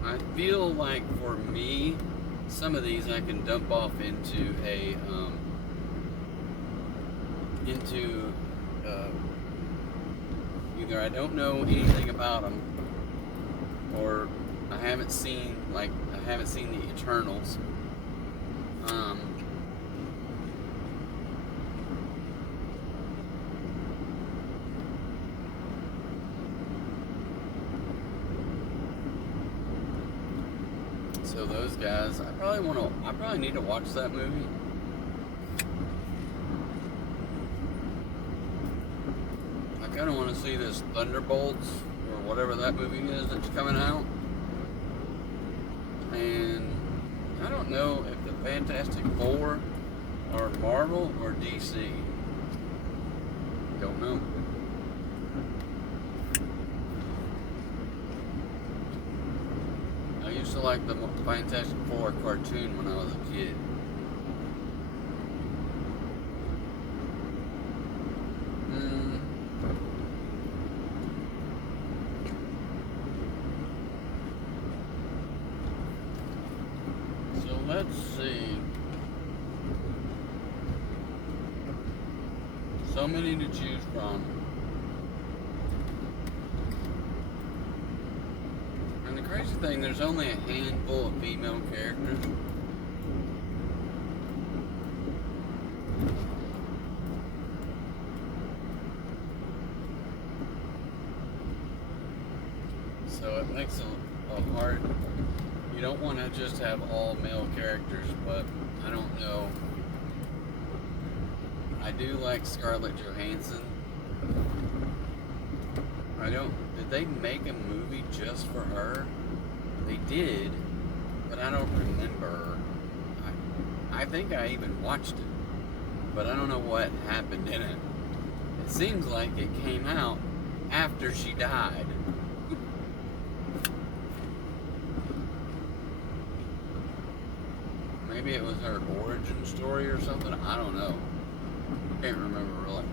I feel like for me, some of these I can dump off into either I don't know anything about them, or I haven't seen the Eternals. So those guys, I probably need to watch that movie. I kind of want to see this Thunderbolts, or whatever that movie is that's coming out. And I don't know if the Fantastic Four are Marvel or DC. Don't know. I used to like the Fantastic Four cartoon when I was a kid. So let's see. So many to choose from. And the crazy thing, there's only a handful of female characters. So it makes a hard. You don't want to just have all male characters, but I don't know. I do like Scarlett Johansson. Did they make a movie just for her? They did, but I don't remember. I think I even watched it, but I don't know what happened in it. It seems like it came out after she died. Maybe it was her origin story or something. I don't know. Can't remember really.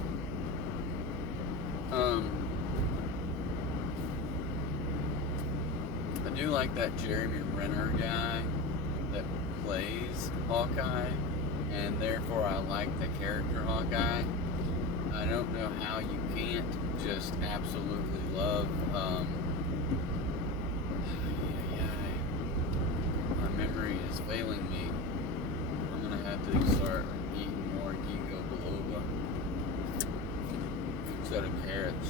I do like that Jeremy Renner guy that plays Hawkeye, and therefore I like the character Hawkeye. I don't know how you can't just absolutely love. My memory is failing me. I'm gonna have to start eating more ginkgo biloba instead of carrots.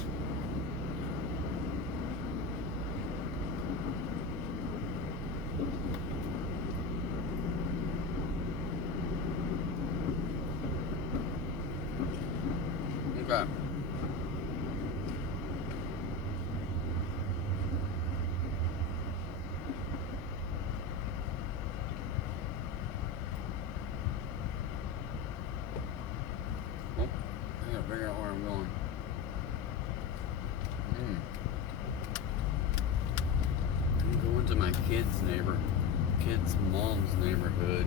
Okay. I gotta figure out where I'm going. I'm going to my kid's mom's neighborhood.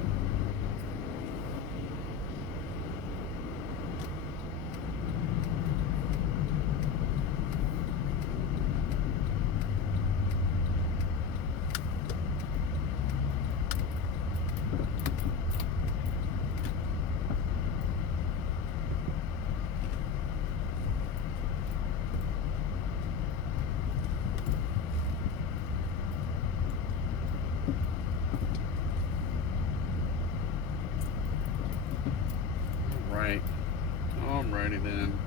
Right. Alrighty then.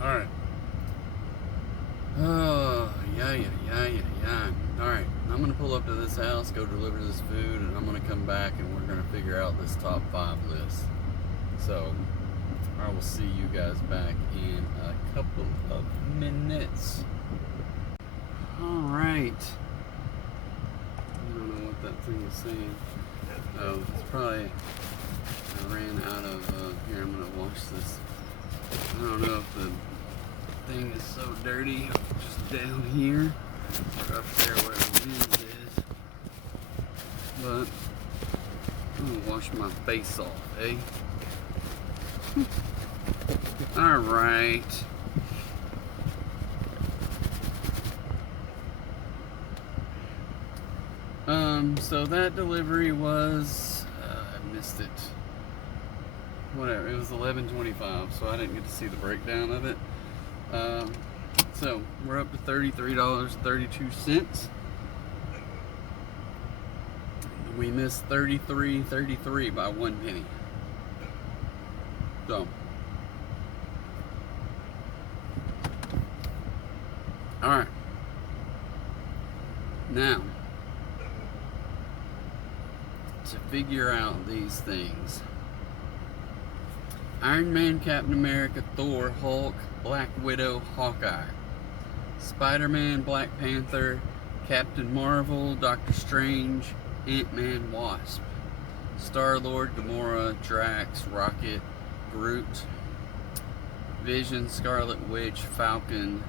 Alright. Oh, yeah. Alright, I'm gonna pull up to this house, go deliver this food, and I'm gonna come back and we're gonna figure out this top 5 list. So, I will see you guys back in a couple of minutes. Alright. I don't know what that thing is saying. Oh, it's probably, I ran out of, here, I'm gonna wash this. I don't know if the thing is so dirty, just down here, or up there where the lens is. But, I'm gonna wash my face off, eh? Alright. So that delivery was, I missed it. Whatever, it was 11.25, so I didn't get to see the breakdown of it. So we're up to $33.32. We missed $33.33 by 1 penny. So, all right. Now, to figure out these things: Iron Man, Captain America, Thor, Hulk, Black Widow, Hawkeye, Spider-Man, Black Panther, Captain Marvel, Doctor Strange, Ant-Man, Wasp, Star-Lord, Gamora, Drax, Rocket, Groot, Vision, Scarlet Witch, Falcon,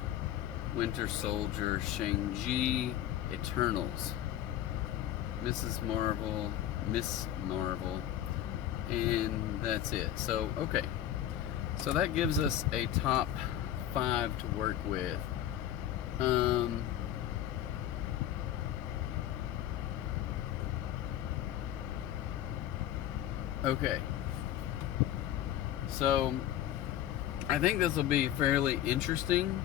Winter Soldier, Shang-Chi, Eternals, Miss Marvel, and that's it. So, okay. So that gives us a top 5 to work with. Okay. So, I think this will be fairly interesting.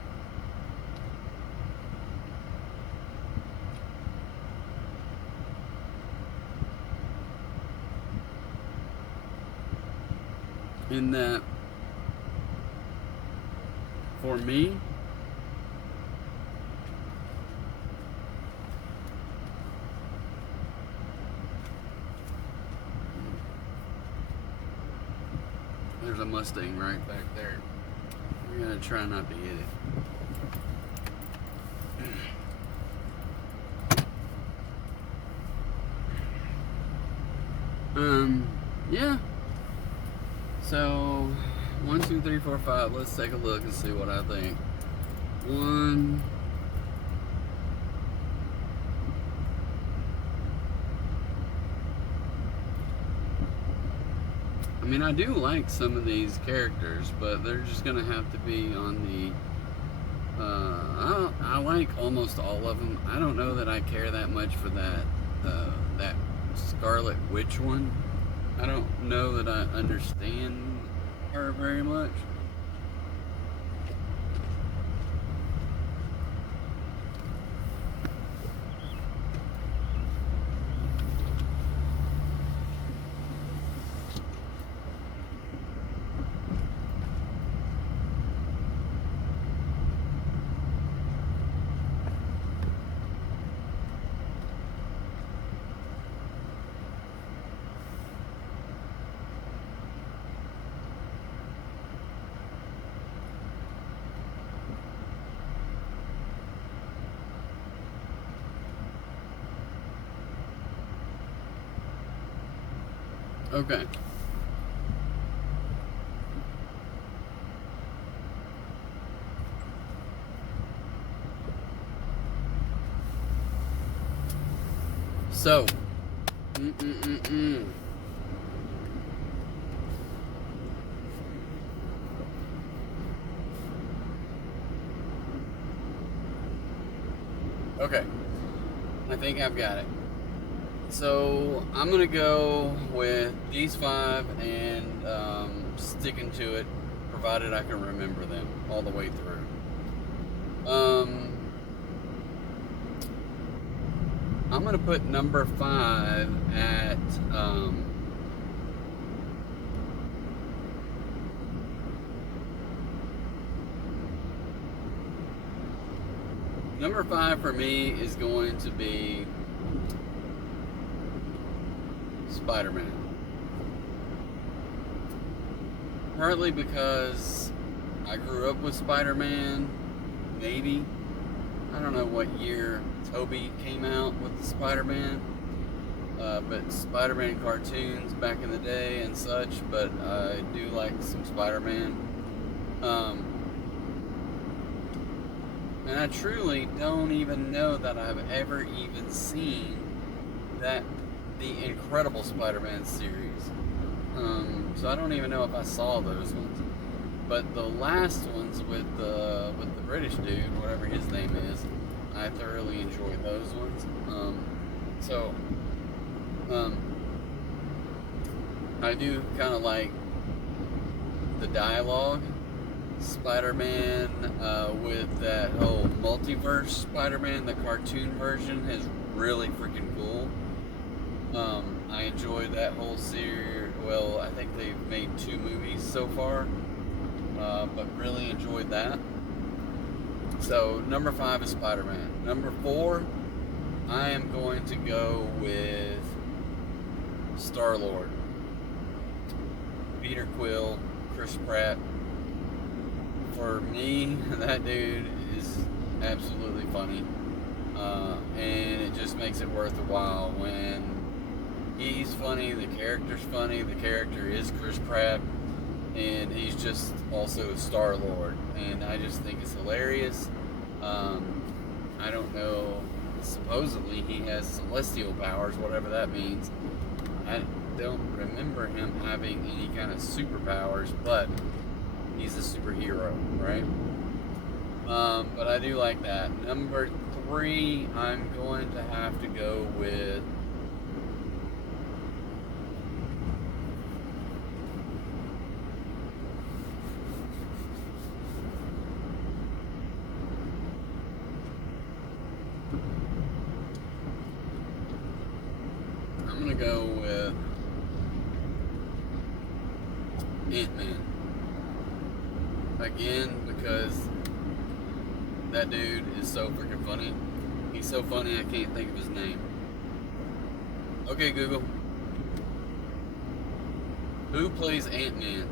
In that, for me, there's a Mustang right back there. We're gonna try not to hit it. Yeah. So, 1, 2, 3, 4, 5. Let's take a look and see what I think. I mean, I do like some of these characters, but they're just gonna have to be on the. I like almost all of them. I don't know that I care that much for that Scarlet Witch one. I don't know that I understand her very much. Okay. So, okay, I think I've got it. So I'm gonna go with these 5 and sticking to it, provided I can remember them all the way through. I'm gonna put number 5 at number 5 for me is going to be Spider-Man. Partly because I grew up with Spider-Man, maybe. I don't know what year Toby came out with the Spider-Man, but Spider-Man cartoons back in the day and such, but I do like some Spider-Man. And I truly don't even know that I've ever even seen the Incredible Spider-Man series. So I don't even know if I saw those ones. But the last ones with the British dude, whatever his name is, I thoroughly enjoyed those ones. So Um, I do kind of like the dialogue. Spider-Man with that whole multiverse Spider-Man, the cartoon version, is really freaking cool. I enjoyed that whole series. Well, I think they've made 2 movies so far, but really enjoyed that. So number 5 is Spider-Man. Number 4, I am going to go with Star-Lord. Peter Quill, Chris Pratt. For me, that dude is absolutely funny, and it just makes it worth a while when he's funny, the character's funny, the character is Chris Pratt, and he's just also Star-Lord, and I just think it's hilarious. I don't know, supposedly he has celestial powers, whatever that means. I don't remember him having any kind of superpowers, but he's a superhero, right? But I do like that. Number 3, I'm going to have to go with Ant-Man. Again, because that dude is so freaking funny. He's so funny I can't think of his name. Okay, Google. Who plays Ant-Man?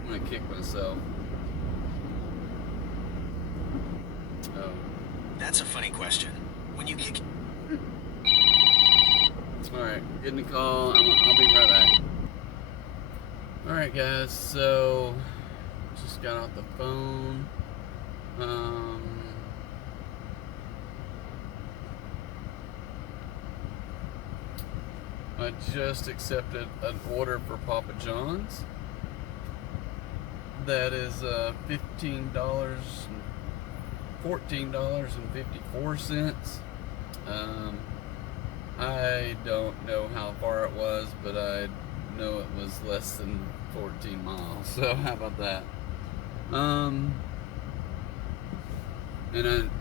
I'm gonna kick myself. Oh. That's a funny question. When you kick... Alright, getting the call. I'll be right back. Alright, guys, so just got off the phone. I just accepted an order for Papa John's. That is $14.54. I don't know how far it was, but I know it was less than 14 miles. So how about that? And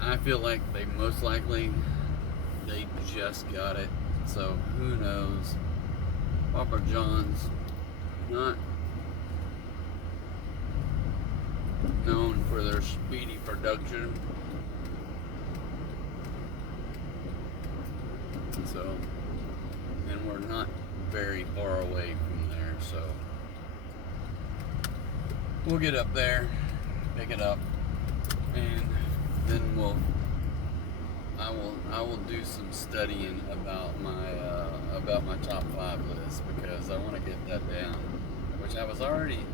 I feel like they most likely they just got it. So who knows? Papa John's not known for their speedy production. So, and we're not very far away from there, so we'll get up there, pick it up, and then I will do some studying about my top 5 list, because I want to get that down, which I was already,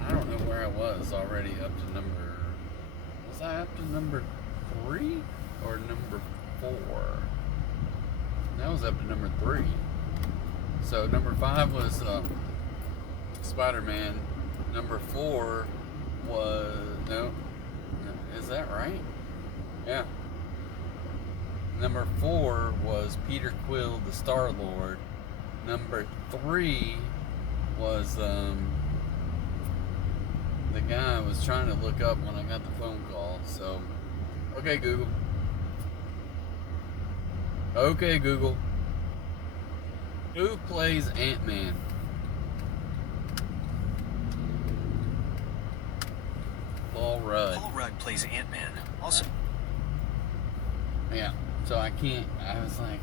I don't know where I was already up to was I up to number 3 or number 4? That was up to number 3. So number 5 was Spider-Man. Number 4 was no, is that right? Yeah. Number 4 was Peter Quill, the Star-Lord. Number 3 was the guy I was trying to look up when I got the phone call. So, okay, Google. Okay, Google. Who plays Ant-Man? Paul Rudd. Paul Rudd plays Ant-Man. Also... Yeah, so I was like,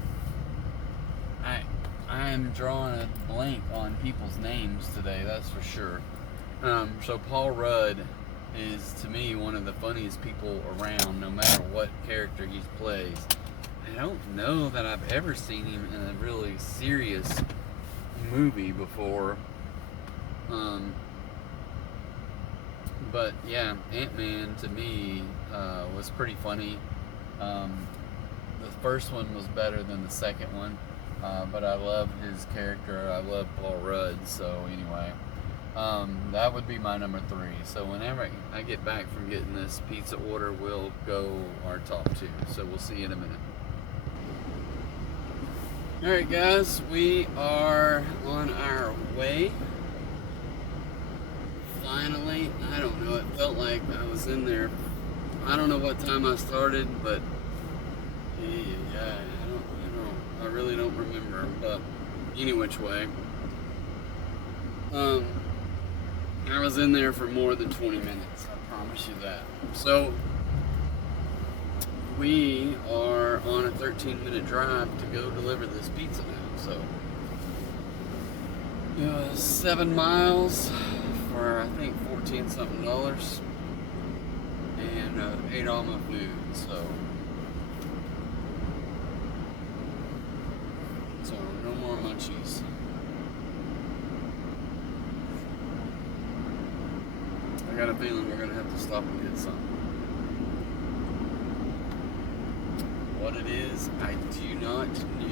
I am drawing a blank on people's names today, that's for sure. So Paul Rudd is, to me, one of the funniest people around, no matter what character he plays. I don't know that I've ever seen him in a really serious movie before. But yeah, Ant-Man to me was pretty funny. The first one was better than the second one, but I love his character. I love Paul Rudd. So anyway, that would be my number 3. So whenever I get back from getting this pizza order, we'll go our top 2. So we'll see you in a minute. Alright guys, we are on our way. Finally, I don't know, it felt like I was in there. I don't know what time I started, but yeah, I really don't remember, but any which way. I was in there for more than 20 minutes, I promise you that. So, we are on a 13-minute drive to go deliver this pizza now. So, 7 miles for I think $14 something, and ate all my food. So no more munchies. I got a feeling we're gonna have to stop and get some. What it is, I do not know.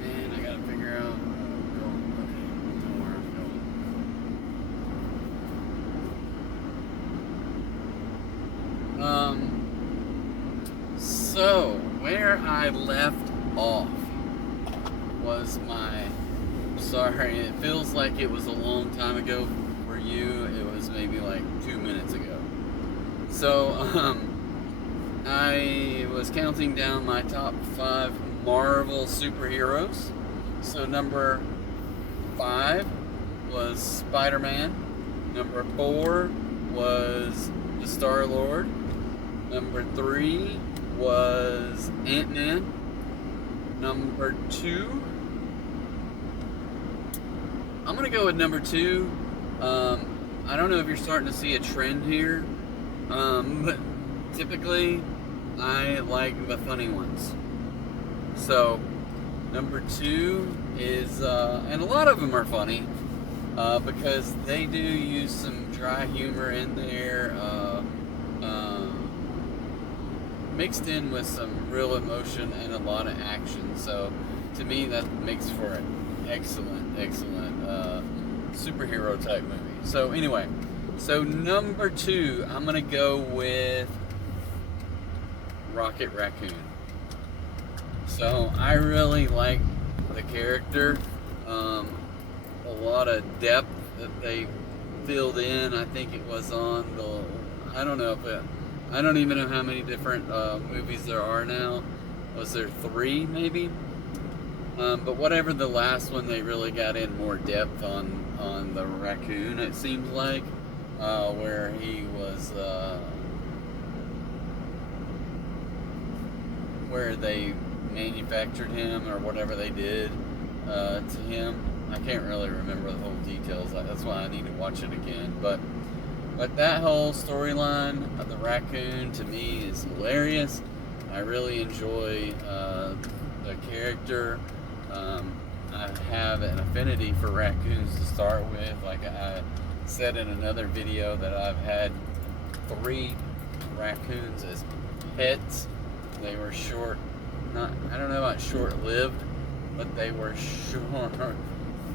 Man, I gotta figure out. Okay, know where I'm going. So where I left off was sorry, it feels like it was a long time ago for you. It was maybe like 2 minutes ago. So, I was counting down my top 5 Marvel superheroes. So number 5 was Spider-Man. Number 4 was the Star-Lord. Number 3 was Ant-Man. Number 2, I'm gonna go with number 2. I don't know if you're starting to see a trend here, but typically I like the funny ones. So number 2 is, and a lot of them are funny, because they do use some dry humor in there, mixed in with some real emotion and a lot of action. So to me, that makes for an excellent superhero type movie. So anyway, so number 2, I'm gonna go with Rocket Raccoon. So I really like the character. A lot of depth that they filled in. I think it was on I don't even know how many different movies there are now. Was there 3 maybe? But whatever the last one, they really got in more depth on the raccoon, it seems like, where he was, where they manufactured him or whatever they did to him. I can't really remember the whole details. That's why I need to watch it again. But that whole storyline of the raccoon, to me, is hilarious. I really enjoy the character. I have an affinity for raccoons to start with. Like I said in another video, that I've had 3 raccoons as pets. They were I don't know about short-lived, but they were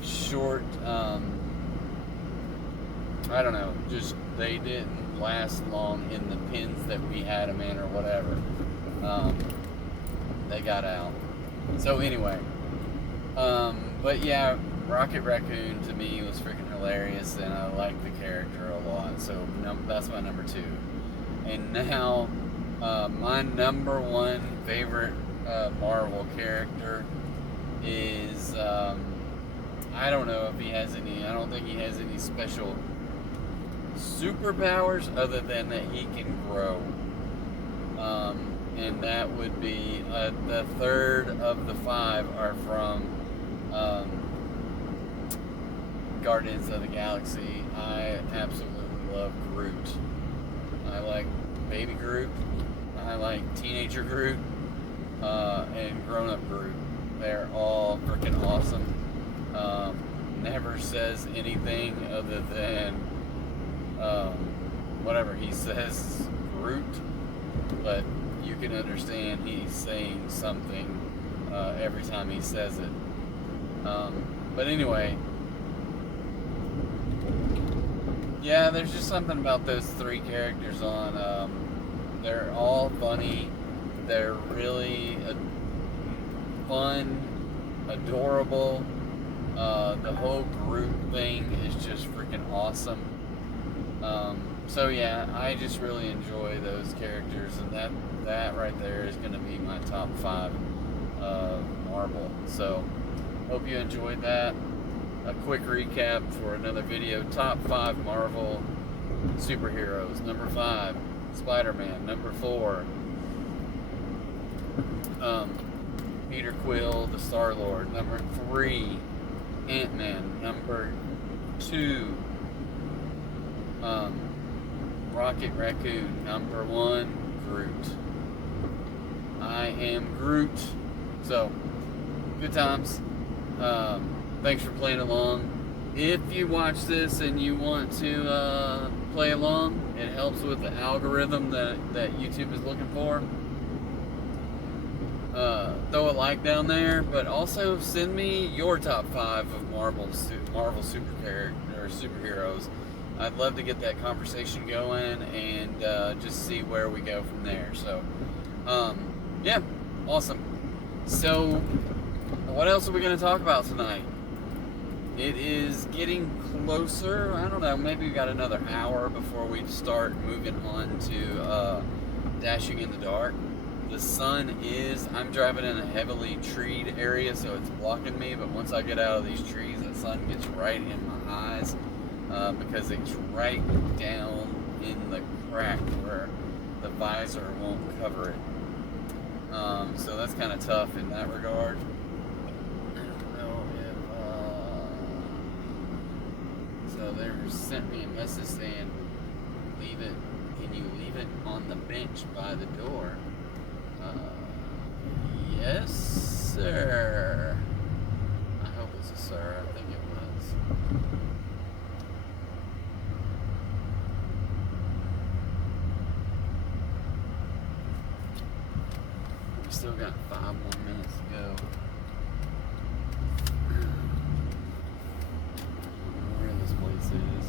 short, I don't know, just they didn't last long in the pens that we had them in or whatever. They got out. So anyway, but yeah, Rocket Raccoon to me was freaking hilarious, and I like the character a lot. So that's my number 2. And now, my number 1 favorite Marvel character is, I don't know if he has any, I don't think he has any special superpowers other than that he can grow. And that would be, the third of the 5 are from Guardians of the Galaxy. I absolutely love Groot. I like Baby Groot. I like Teenager Groot. And Grown-Up Groot. They're all freaking awesome. Never says anything other than whatever he says, Groot, but you can understand he's saying something every time he says it. But anyway, yeah, there's just something about those 3 characters they're all funny. They're really fun, adorable. The whole Groot thing is just freaking awesome. So yeah, I just really enjoy those characters, and that right there is going to be my top 5 Marvel. So hope you enjoyed that. A quick recap for another video. Top 5 Marvel superheroes. Number 5, Spider-Man. Number 4, Peter Quill, the Star-Lord. Number 3, Ant-Man. Number 2, Rocket Raccoon. Number 1, Groot. I am Groot. So, good times. Thanks for playing along. If you watch this and you want to play along, it helps with the algorithm that YouTube is looking for. Throw a like down there, but also send me your top 5 of Marvel superheroes. I'd love to get that conversation going and just see where we go from there. So, yeah, awesome. So, what else are we going to talk about tonight? It is getting closer. I don't know, maybe we got another hour before we start moving on to Dashing in the Dark. The sun is, I'm driving in a heavily treed area, so it's blocking me, but once I get out of these trees, the sun gets right in my eyes because it's right down in the crack where the visor won't cover it. So that's kind of tough in that regard. I don't know if, so they sent me a message saying, can you leave it on the bench by the door? Yes, sir. I hope it's a sir. I think it was. We still got 5 more minutes to go. I don't know where this place is.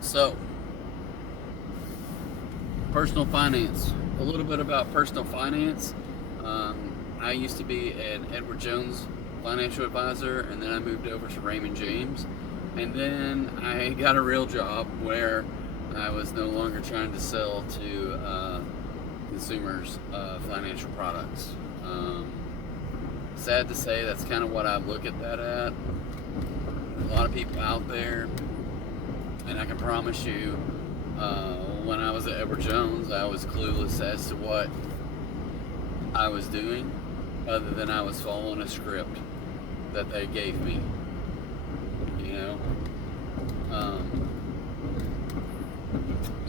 So, personal finance. A little bit about personal finance. I used to be an Edward Jones financial advisor, and then I moved over to Raymond James. And then I got a real job where I was no longer trying to sell to consumers financial products. Sad to say, that's kind of what I look at that at. A lot of people out there. And I can promise you, when I was at Edward Jones, I was clueless as to what I was doing, other than I was following a script that they gave me, you know,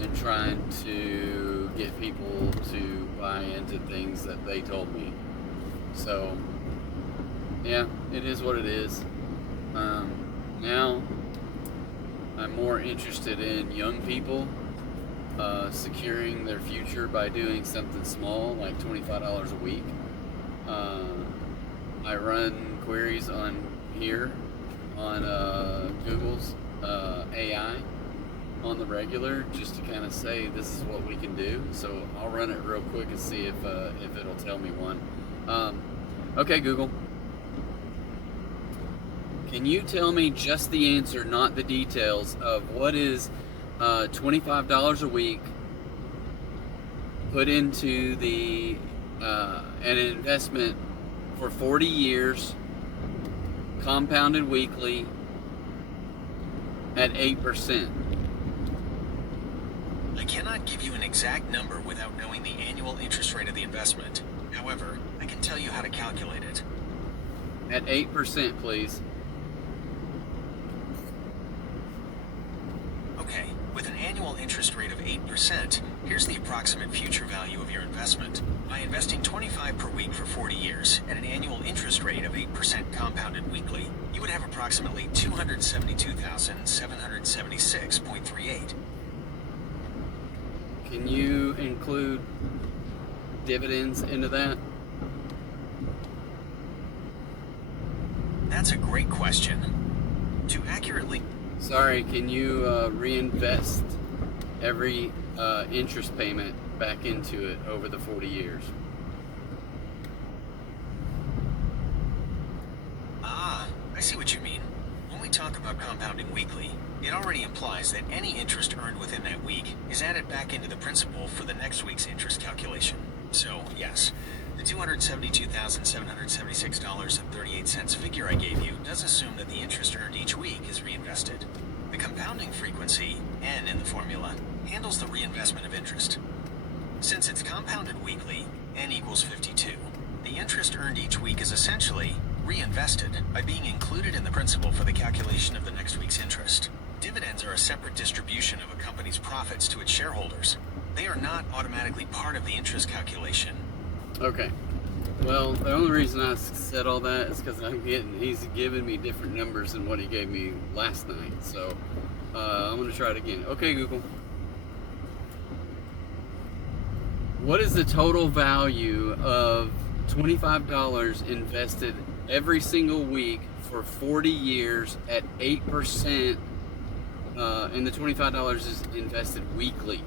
and trying to get people to buy into things that they told me. So, yeah, it is what it is. Now, I'm more interested in young people securing their future by doing something small, like $25 a week. I run queries on here on Google's AI on the regular, just to kind of say this is what we can do. So I'll run it real quick and see if it'll tell me one. Okay, Google. Can you tell me just the answer, not the details, of what is $25 a week put into the an investment for 40 years, compounded weekly at 8%? I cannot give you an exact number without knowing the annual interest rate of the investment. However, I can tell you how to calculate it. At 8%, please. Okay, with an annual interest rate of 8%, here's the approximate future value of your investment. By investing $25 per week for 40 years at an annual interest rate of 8% compounded weekly, you would have approximately $272,776.38. Can you include dividends into that? That's a great question. To accurately... Sorry, can you reinvest every interest payment back into it over the 40 years? Ah, I see what you mean. When we talk about compounding weekly, it already implies that any interest earned within that week is added back into the principal for the next week's interest calculation. So, yes, the $272,776.38 figure I gave you does assume that the interest earned each week is reinvested. The compounding frequency, N in the formula, handles the reinvestment of interest. Since it's compounded weekly, N equals 52, the interest earned each week is essentially reinvested by being included in the principal for the calculation of the next week's interest. Dividends are a separate distribution of a company's profits to its shareholders. They are not automatically part of the interest calculation. Okay. Well, the only reason I said all that is because he's giving me different numbers than what he gave me last night. So I'm going to try it again. Okay, Google. What is the total value of $25 invested every single week for 40 years at 8%, and the $25 is invested weekly?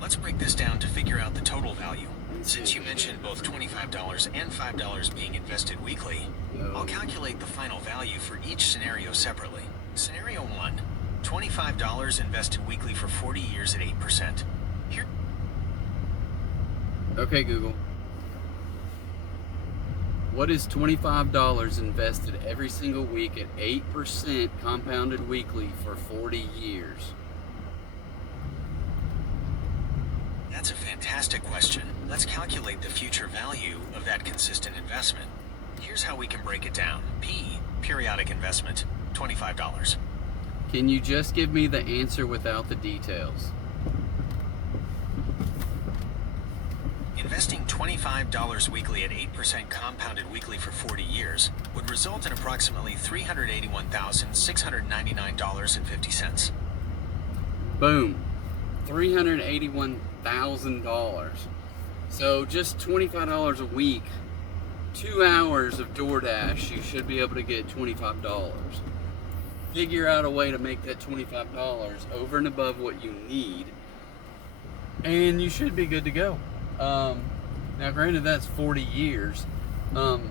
Let's break this down to figure out the total value. Since you mentioned both $25 and $5 being invested weekly, I'll calculate the final value for each scenario separately. Scenario 1, $25 invested weekly for 40 years at 8%. Here. Okay, Google. What is $25 invested every single week at 8% compounded weekly for 40 years? That's a fantastic question. Let's calculate the future value of that consistent investment. Here's how we can break it down. P, periodic investment, $25. Can you just give me the answer without the details? Investing $25 weekly at 8% compounded weekly for 40 years would result in approximately $381,699.50. Boom. $381,000. So just $25 a week, 2 hours of DoorDash, you should be able to get $25. Figure out a way to make that $25 over and above what you need, and you should be good to go. Now granted, that's 40 years, and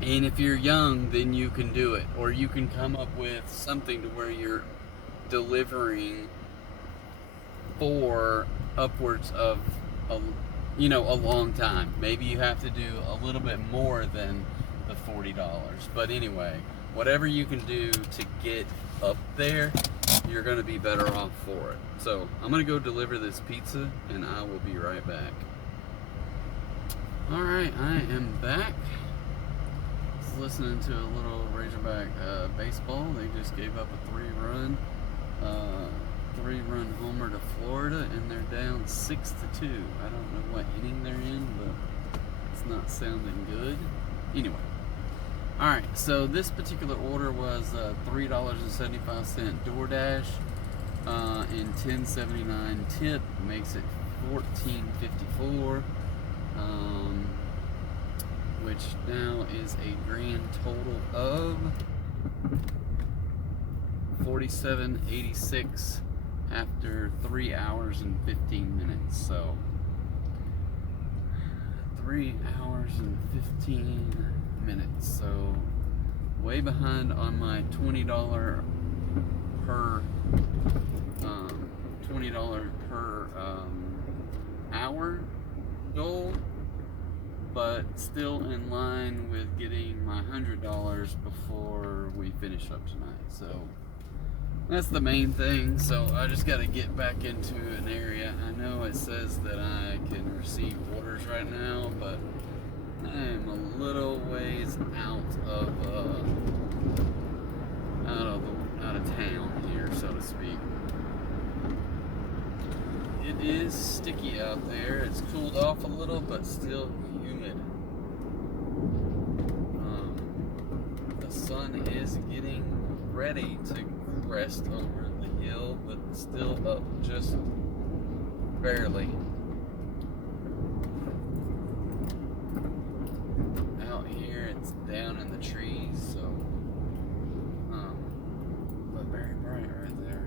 if you're young, then you can do it, or you can come up with something to where you're delivering for upwards of a long time. Maybe you have to do a little bit more than the $40, but anyway, whatever you can do to get up there, you're going to be better off for it. So I'm going to go deliver this pizza, and I will be right back. Alright, I am back. Just listening to a little Razorback baseball. They just gave up a three-run homer to Florida, and they're down 6-2. I don't know what inning they're in, but it's not sounding good. Anyway. Alright, so this particular order was $3.75 DoorDash and $10.79 tip, makes it $14.54, which now is a grand total of $47.86 after 3 hours and 15 minutes. So 3 hours and 15 minutes. So way behind on my $20 per hour goal, but still in line with getting my $100 before we finish up tonight. So that's the main thing. So I just got to get back into an area. I know it says that I can receive orders right now, but I am a little ways out of town here, so to speak. It is sticky out there. It's cooled off a little, but still humid. The sun is getting ready to crest over the hill, but still up just barely. it's down in the trees, so but very bright right there.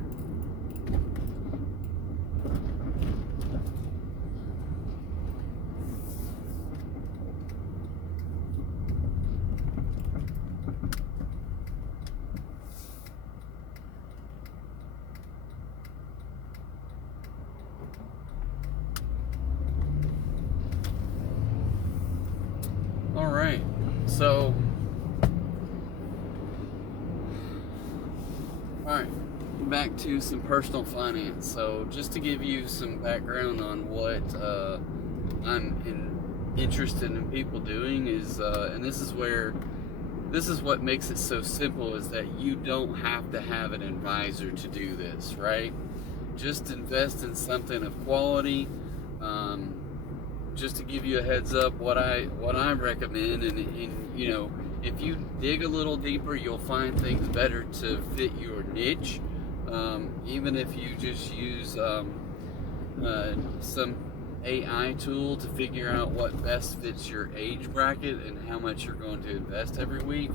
All right, so back to some personal finance. So just to give you some background on what I'm interested in people doing is, and this is what makes it so simple, is that you don't have to have an advisor to do this, right? Just invest in something of quality. Just to give you a heads up, what I recommend, and you know, if you dig a little deeper, you'll find things better to fit your niche. Even if you just use some AI tool to figure out what best fits your age bracket and how much you're going to invest every week.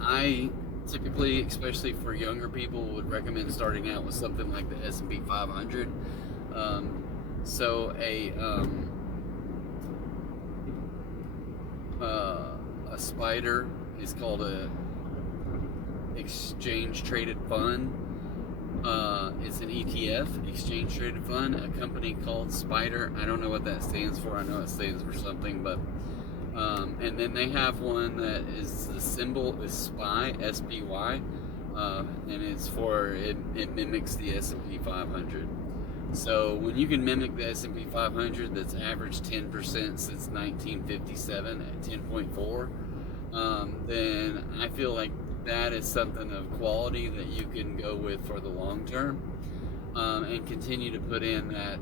I typically, especially for younger people, would recommend starting out with something like the S&P 500. A spider is called a exchange traded fund. It's an ETF, exchange traded fund. A company called Spider. I don't know what that stands for. I know it stands for something, but and then they have one that is, the symbol is SPY, SPY, and it mimics the S&P 500. So when you can mimic the S&P 500 that's averaged 10% since 1957 at 10.4, then I feel like that is something of quality that you can go with for the long term, and continue to put in that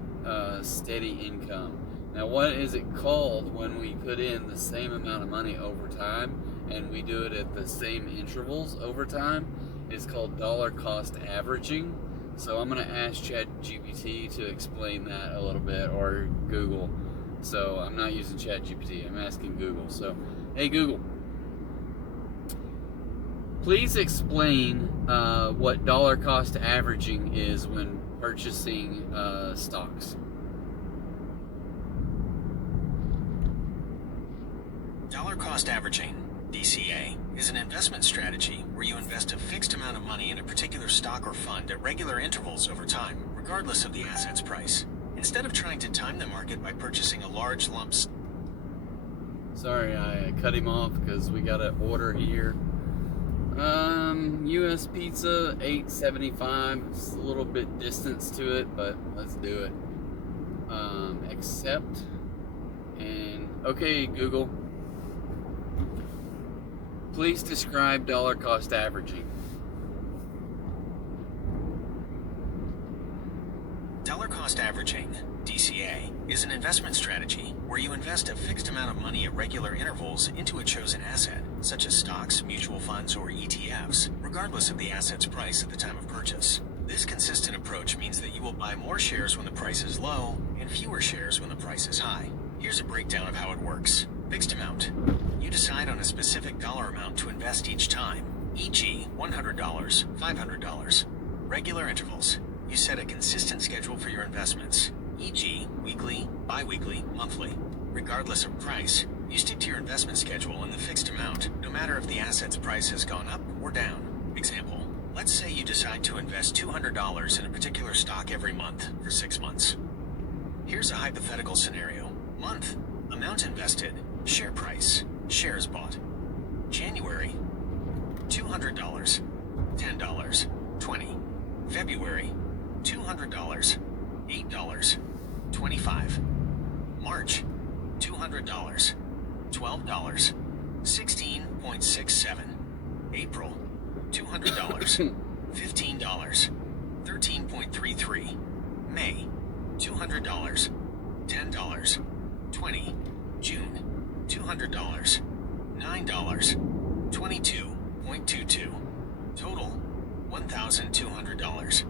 steady income. Now, what is it called when we put in the same amount of money over time and we do it at the same intervals over time? It's called dollar cost averaging. So I'm going to ask ChatGPT to explain that a little bit, or Google. So I'm not using ChatGPT, I'm asking Google. So, hey Google, please explain what dollar cost averaging is when purchasing stocks. Dollar cost averaging, DCA, is an investment strategy where you invest a fixed amount of money in a particular stock or fund at regular intervals over time, regardless of the asset's price. Instead of trying to time the market by purchasing a large lump sum. Sorry, I cut him off because we got an order here. U.S. pizza, $8.75. It's a little bit distance to it, but let's do it. Accept. And okay, Google, please describe dollar cost averaging. Dollar cost averaging, DCA, is an investment strategy where you invest a fixed amount of money at regular intervals into a chosen asset, such as stocks, mutual funds, or ETFs, regardless of the asset's price at the time of purchase. This consistent approach means that you will buy more shares when the price is low and fewer shares when the price is high. Here's a breakdown of how it works. Fixed amount. You decide on a specific dollar amount to invest each time, e.g. $100, $500. Regular intervals. You set a consistent schedule for your investments, e.g. weekly, bi-weekly, monthly. Regardless of price, you stick to your investment schedule and the fixed amount, no matter if the asset's price has gone up or down. Example, let's say you decide to invest $200 in a particular stock every month for 6 months. Here's a hypothetical scenario. Month, amount invested, share price, shares bought. January, $200, $10, $20. February, $200, $8, $25. March, $200, $12, 16.67. April, $200, $15, 13.33. May, $200, $10, 20. June, $200, $9, 22.22. Total, $1,200,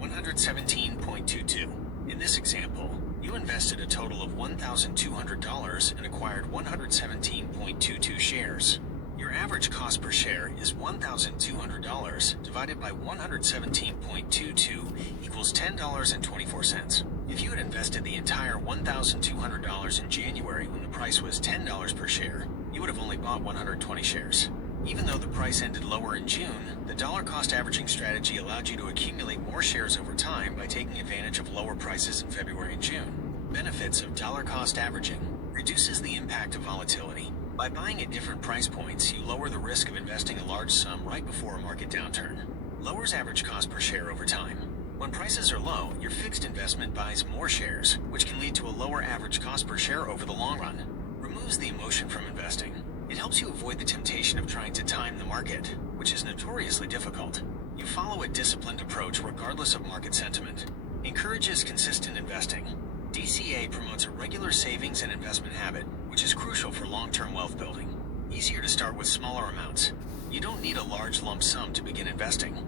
117.22. In this example, you invested a total of $1,200 and acquired 117.22 shares. Your average cost per share is $1,200 divided by 117.22 equals $10.24. If you had invested the entire $1,200 in January when the price was $10 per share, you would have only bought 120 shares. Even though the price ended lower in June, the dollar cost averaging strategy allowed you to accumulate more shares over time by taking advantage of lower prices in February and June. Benefits of dollar cost averaging: reduces the impact of volatility. By buying at different price points, you lower the risk of investing a large sum right before a market downturn. Lowers average cost per share over time. When prices are low, your fixed investment buys more shares, which can lead to a lower average cost per share over the long run. Removes the emotion from investing. It helps you avoid the temptation of trying to time the market, which is notoriously difficult. You follow a disciplined approach regardless of market sentiment. Encourages consistent investing. DCA promotes a regular savings and investment habit, which is crucial for long-term wealth building. Easier to start with smaller amounts. You don't need a large lump sum to begin investing.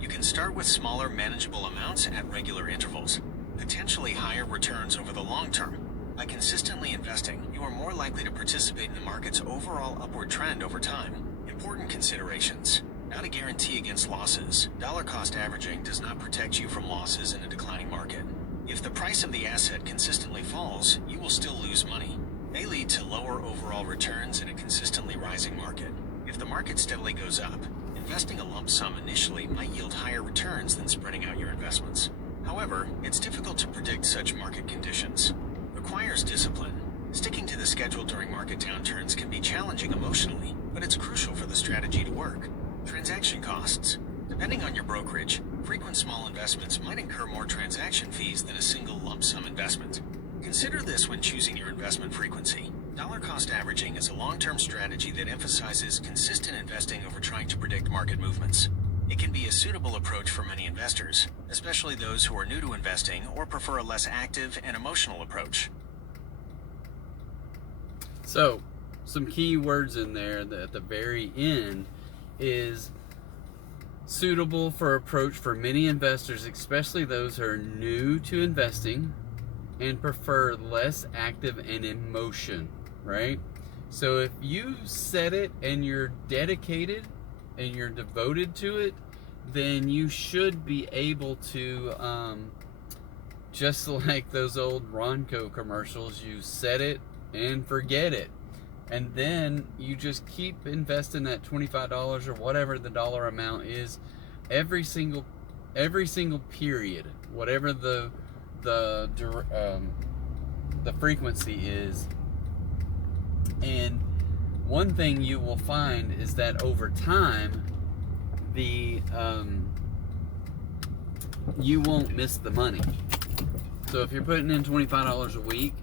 You can start with smaller, manageable amounts at regular intervals. Potentially higher returns over the long term. By consistently investing, you are more likely to participate in the market's overall upward trend over time. Important considerations. Not a guarantee against losses. Dollar cost averaging does not protect you from losses in a declining market. If the price of the asset consistently falls, you will still lose money. May lead to lower overall returns in a consistently rising market. If the market steadily goes up, investing a lump sum initially might yield higher returns than spreading out your investments. However, it's difficult to predict such market conditions. Requires discipline. Sticking to the schedule during market downturns can be challenging emotionally, but it's crucial for the strategy to work. Transaction costs. Depending on your brokerage, frequent small investments might incur more transaction fees than a single lump sum investment. Consider this when choosing your investment frequency. Dollar cost averaging is a long-term strategy that emphasizes consistent investing over trying to predict market movements. It can be a suitable approach for many investors, especially those who are new to investing or prefer a less active and emotional approach. So, some key words in there that at the very end is suitable for approach for many investors, especially those who are new to investing and prefer less active and emotion, right? So if you set it and you're dedicated and you're devoted to it, then you should be able to, just like those old Ronco commercials, you set it and forget it. And then you just keep investing that $25 or whatever the dollar amount is every single period, whatever the frequency is. And one thing you will find is that over time, you won't miss the money. So if you're putting in $25 a week,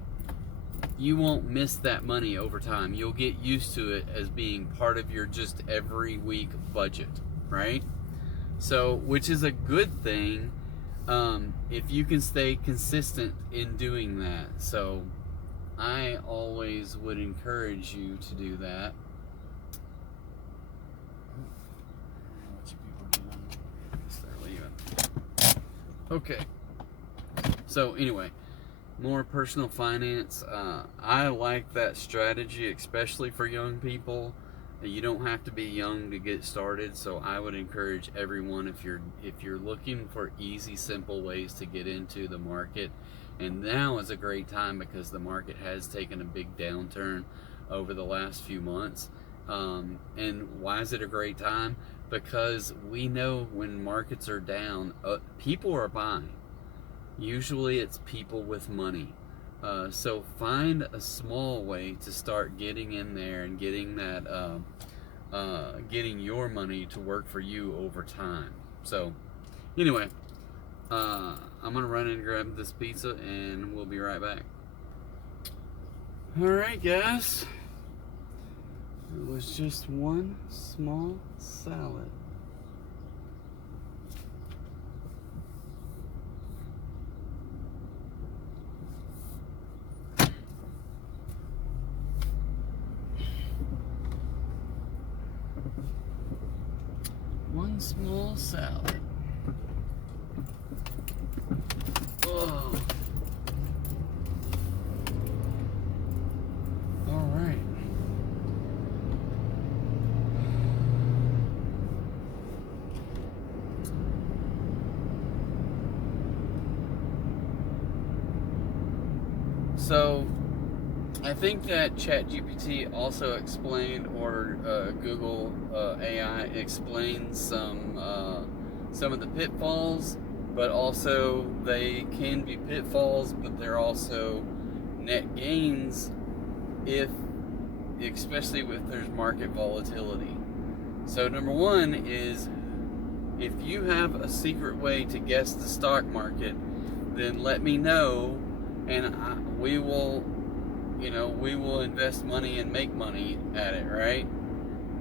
you won't miss that money over time. You'll get used to it as being part of your just every week budget, right? So, which is a good thing if you can stay consistent in doing that. So I always would encourage you to do that. What you people doing? Start leaving. Okay. So anyway, more personal finance. I like that strategy, especially for young people. You don't have to be young to get started, so I would encourage everyone, if you're looking for easy, simple ways to get into the market. And now is a great time because the market has taken a big downturn over the last few months. And why is it a great time? Because we know when markets are down, people are buying. Usually it's people with money. So find a small way to start getting in there and getting that, getting your money to work for you over time. So anyway, I'm gonna run and grab this pizza and we'll be right back. Alright guys, it was just one small salad. One small salad. Oh. So I think that ChatGPT also explained, or Google AI explains some of the pitfalls, but also they can be pitfalls, but they're also net gains if, especially if there's market volatility. So number one is, if you have a secret way to guess the stock market, then let me know, and we will invest money and make money at it, right?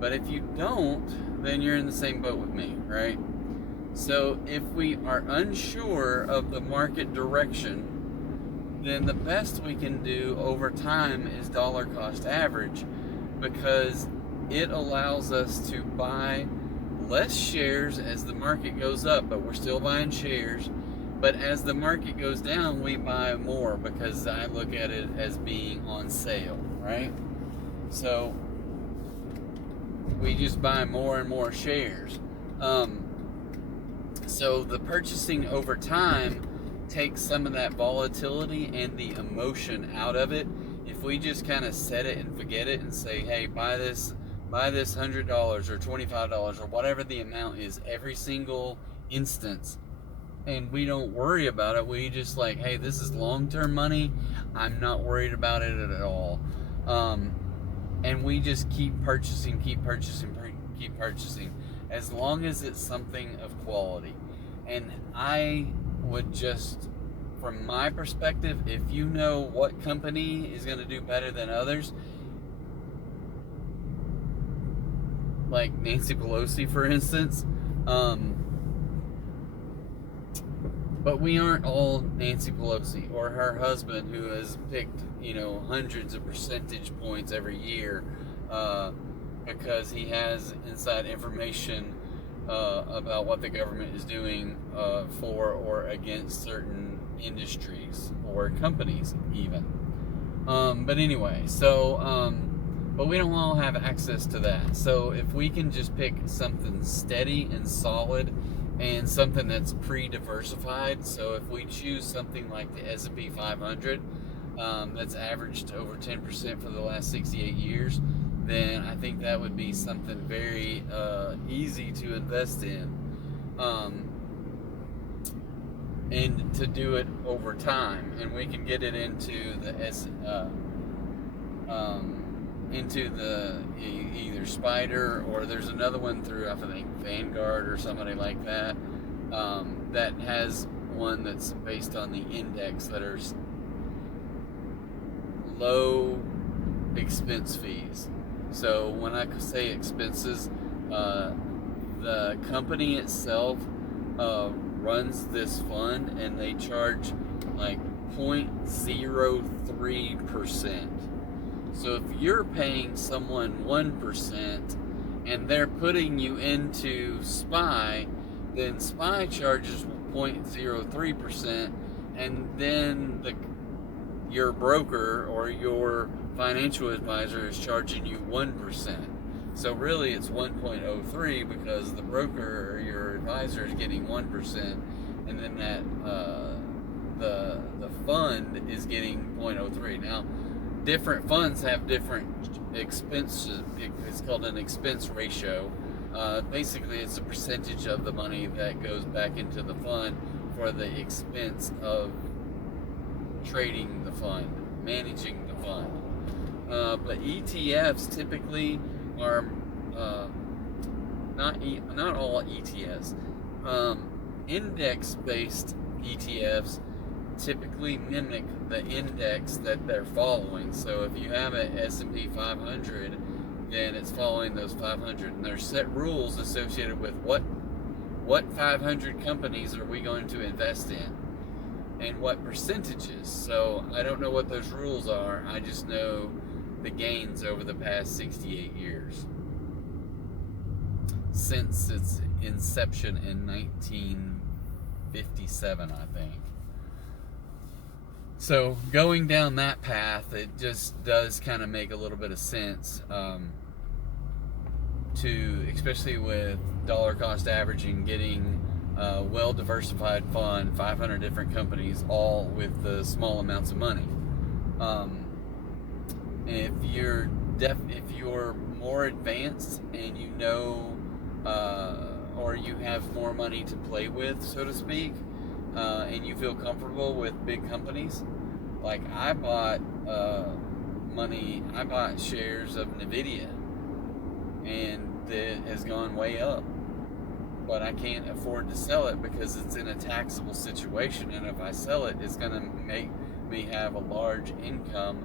But if you don't, then you're in the same boat with me, right? So if we are unsure of the market direction, then the best we can do over time is dollar cost average, because it allows us to buy less shares as the market goes up, but we're still buying shares. But as the market goes down, we buy more, because I look at it as being on sale, right? So we just buy more and more shares. So the purchasing over time takes some of that volatility and the emotion out of it. If we just kind of set it and forget it and say, hey, buy this $100 or $25 or whatever the amount is every single instance, and we don't worry about it, we just like, hey, this is long-term money, I'm not worried about it at all, and we just keep purchasing, as long as it's something of quality. And I would just, from my perspective, if you know what company is going to do better than others, like Nancy Pelosi, for instance, but we aren't all Nancy Pelosi, or her husband, who has picked, hundreds of percentage points every year, because he has inside information about what the government is doing for or against certain industries or companies even. But anyway, but we don't all have access to that. So if we can just pick something steady and solid, and something that's pre-diversified, so if we choose something like the S&P 500 that's averaged over 10% for the last 68 years, then I think that would be something very easy to invest in, and to do it over time. And we can get it into the either Spider, or there's another one through, I think, Vanguard or somebody like that, that has one that's based on the index that are low expense fees. So when I say expenses, the company itself runs this fund, and they charge like 0.03%. So if you're paying someone 1% and they're putting you into SPY, then SPY charges 0.03%, and then your broker or your financial advisor is charging you 1%. So really it's 1.03, because the broker or your advisor is getting 1%, and then that the fund is getting 0.03. Now, different funds have different expenses. It's called an expense ratio. Basically, it's a percentage of the money that goes back into the fund for the expense of trading the fund, managing the fund. But ETFs typically are not all ETFs. Index-based ETFs typically mimic the index that they're following. So if you have an S&P 500, then it's following those 500, and there's set rules associated with what 500 companies are we going to invest in, and what percentages. So I don't know what those rules are. I just know the gains over the past 68 years, since its inception in 1957, I think. So going down that path, it just does kind of make a little bit of sense, especially with dollar cost averaging, getting a well diversified fund, 500 different companies, all with the small amounts of money. If you're more advanced and you know, or you have more money to play with, so to speak, and you feel comfortable with big companies, like I bought shares of Nvidia, and it has gone way up. But I can't afford to sell it because it's in a taxable situation, and if I sell it, it's going to make me have a large income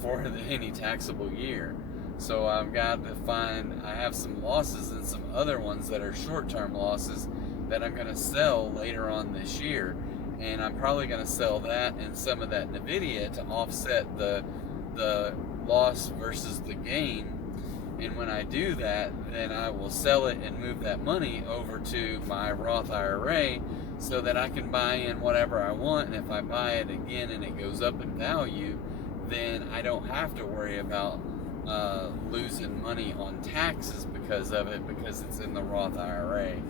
for any taxable year. So I've got to I have some losses and some other ones that are short-term losses that I'm going to sell later on this year, and I'm probably going to sell that and some of that Nvidia to offset the loss versus the gain. And when I do that, then I will sell it and move that money over to my Roth IRA so that I can buy in whatever I want. And if I buy it again and it goes up in value, then I don't have to worry about losing money on taxes because of it, because it's in the Roth IRA.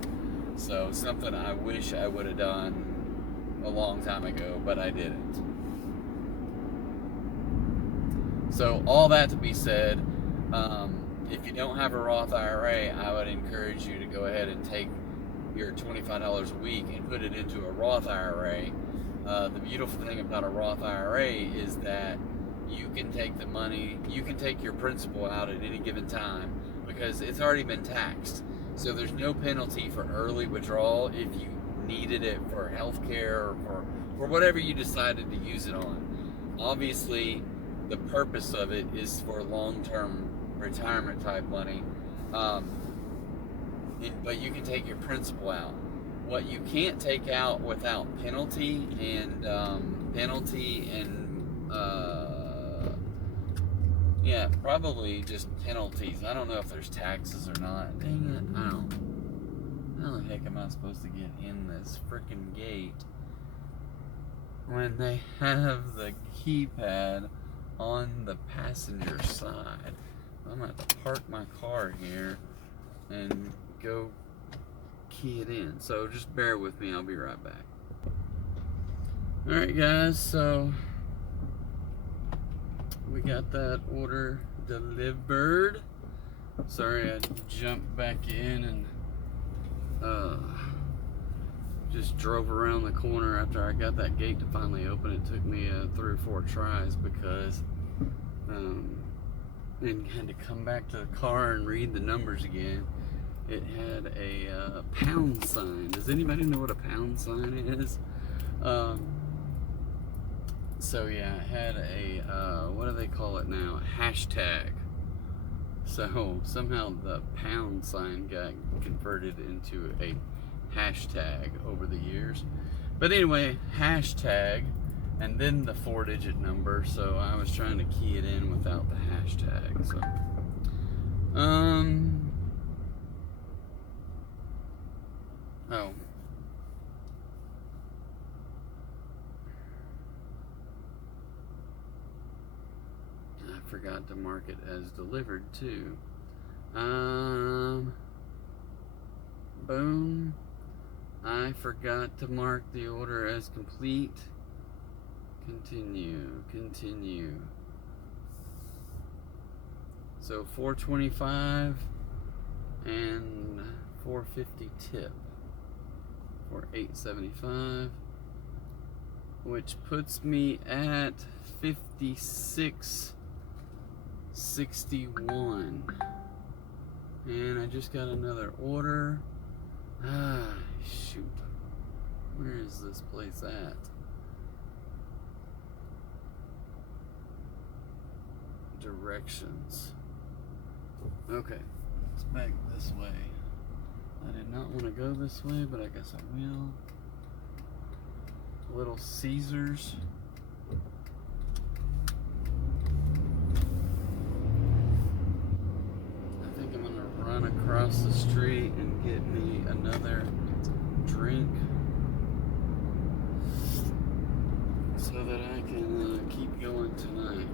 So something I wish I would have done a long time ago, but I didn't. So all that to be said, if you don't have a Roth IRA, I would encourage you to go ahead and take your $25 a week and put it into a Roth IRA. The beautiful thing about a Roth IRA is that you can take the money, you can take your principal out at any given time because it's already been taxed. So there's no penalty for early withdrawal if you needed it for health care or for whatever you decided to use it on. Obviously, the purpose of it is for long-term retirement type money, but you can take your principal out. What you can't take out without penalty and probably just penalties. I don't know if there's taxes or not. Dang it, I don't. How the heck am I supposed to get in this freaking gate when they have the keypad on the passenger side? I'm going to have to park my car here and go key it in. So just bear with me. I'll be right back. Alright guys, so we got that order delivered. Sorry I jumped back in and just drove around the corner after I got that gate to finally open. It took me 3 or 4 tries because and had to come back to the car and read the numbers again. It had a pound sign. Does anybody know what a pound sign is? So yeah, it had a what do they call it now? A hashtag. So somehow the pound sign got converted into a hashtag over the years. But anyway, hashtag and then the 4-digit number, so I was trying to key it in without the hashtag. So I forgot to mark it as delivered too. Boom. I forgot to mark the order as complete. Continue. So $4.25 and $4.50 tip for $8.75, which puts me at $56.61. And I just got another order. Shoot. Where is this place at? Directions. Okay, it's back this way. I did not want to go this way, but I guess I will. Little Caesars. I think I'm gonna run across the street and get me another drink so that I can keep going tonight.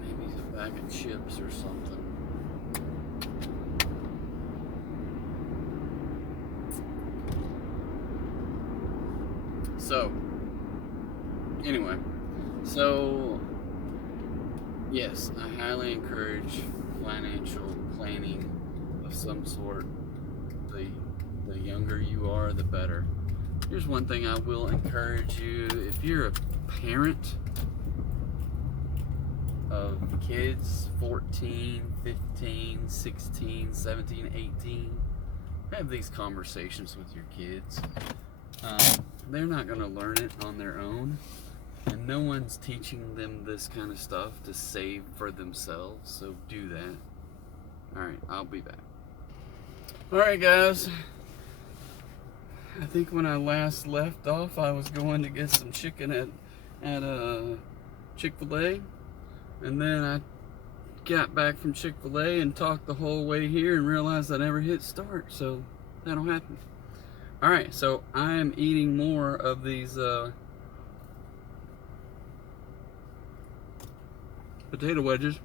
Maybe a bag of chips or something. So, anyway, So, yes, I highly encourage financial planning of some sort. The younger you are, the better. Here's one thing I will encourage you. If you're a parent of kids 14, 15, 16, 17, 18, have these conversations with your kids. They're not going to learn it on their own, and no one's teaching them this kind of stuff to save for themselves, so do that. Alright, I'll be back. Alright, guys. I think when I last left off, I was going to get some chicken at Chick-fil-A, and then I got back from Chick-fil-A and talked the whole way here and realized I never hit start, so that'll happen. Alright, so I am eating more of these potato wedges.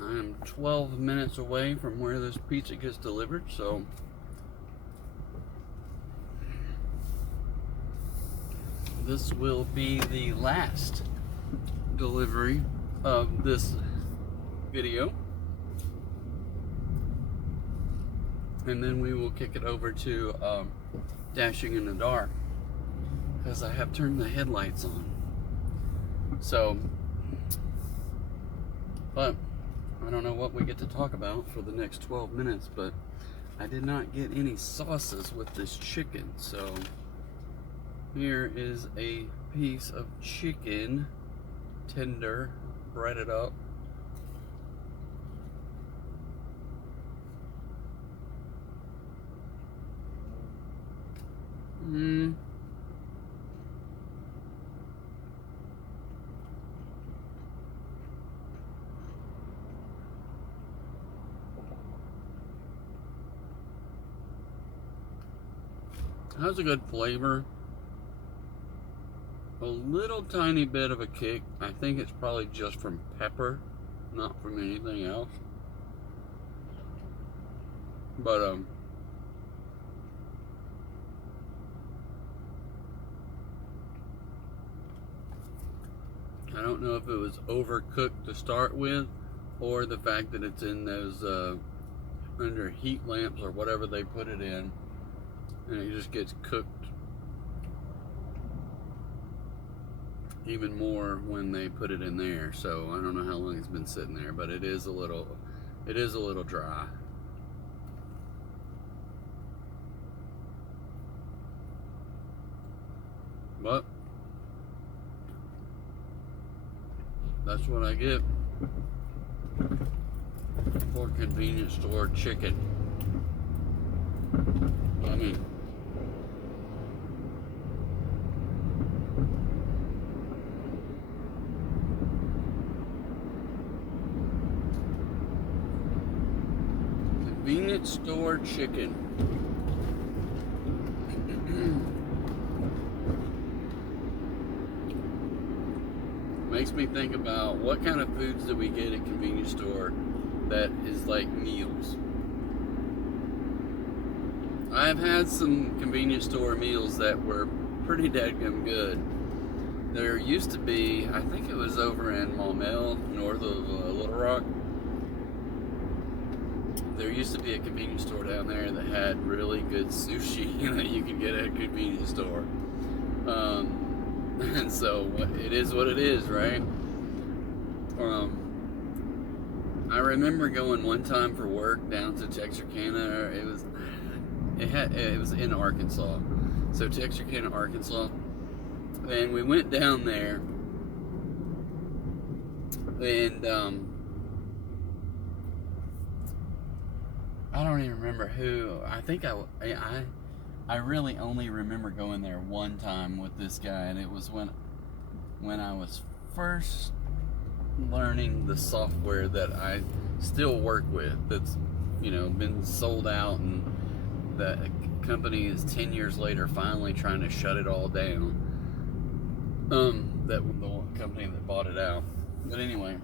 I am 12 minutes away from where this pizza gets delivered, so this will be the last delivery of this video, and then we will kick it over to Dashing in the Dark, because I have turned the headlights on. So, but I don't know what we get to talk about for the next 12 minutes, but I did not get any sauces with this chicken, so here is a piece of chicken, tender, breaded up. Has a good flavor. A little tiny bit of a kick. I think it's probably just from pepper, not from anything else. But I don't know if it was overcooked to start with, or the fact that it's in those under heat lamps or whatever they put it in, and it just gets cooked even more when they put it in there. So I don't know how long it's been sitting there, but it is a little dry. But that's what I get for convenience store chicken. I mean, convenience store chicken. Makes me think about what kind of foods do we get at convenience store that is like meals. I've had some convenience store meals that were pretty dadgum good. There used to be, I think it was over in Maumelle, north of Little Rock. There used to be a convenience store down there that had really good sushi that you could get at a convenience store. And so it is what it is, right? I remember going one time for work down to Texarkana. It was in Arkansas, so Texarkana, Arkansas, and we went down there, and I don't even remember who. I think I really only remember going there one time with this guy, and it was when I was first learning the software that I still work with, that's, you know, been sold out, and the company is 10 years later finally trying to shut it all down. the company that bought it out. But anyway,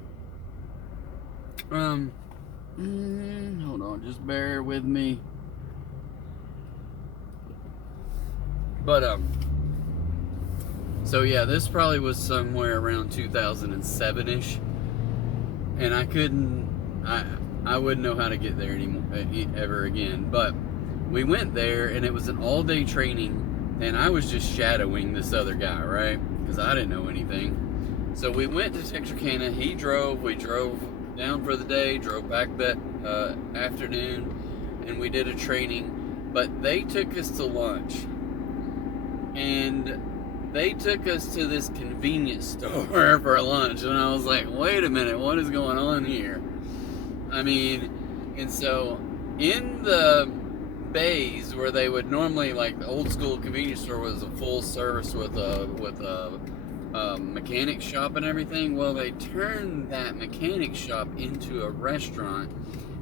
hold on, just bear with me. But so yeah, this probably was somewhere around 2007-ish, and I wouldn't know how to get there anymore ever again. But we went there, and it was an all-day training, and I was just shadowing this other guy, right? Because I didn't know anything. So we went to Texarkana. He drove. We drove down for the day, drove back that afternoon, and we did a training. But they took us to lunch, and they took us to this convenience store for lunch, and I was like, wait a minute, what is going on here? I mean, and so in the bays where they would normally, like the old school convenience store was a full service with a mechanic shop and everything. Well, they turned that mechanic shop into a restaurant,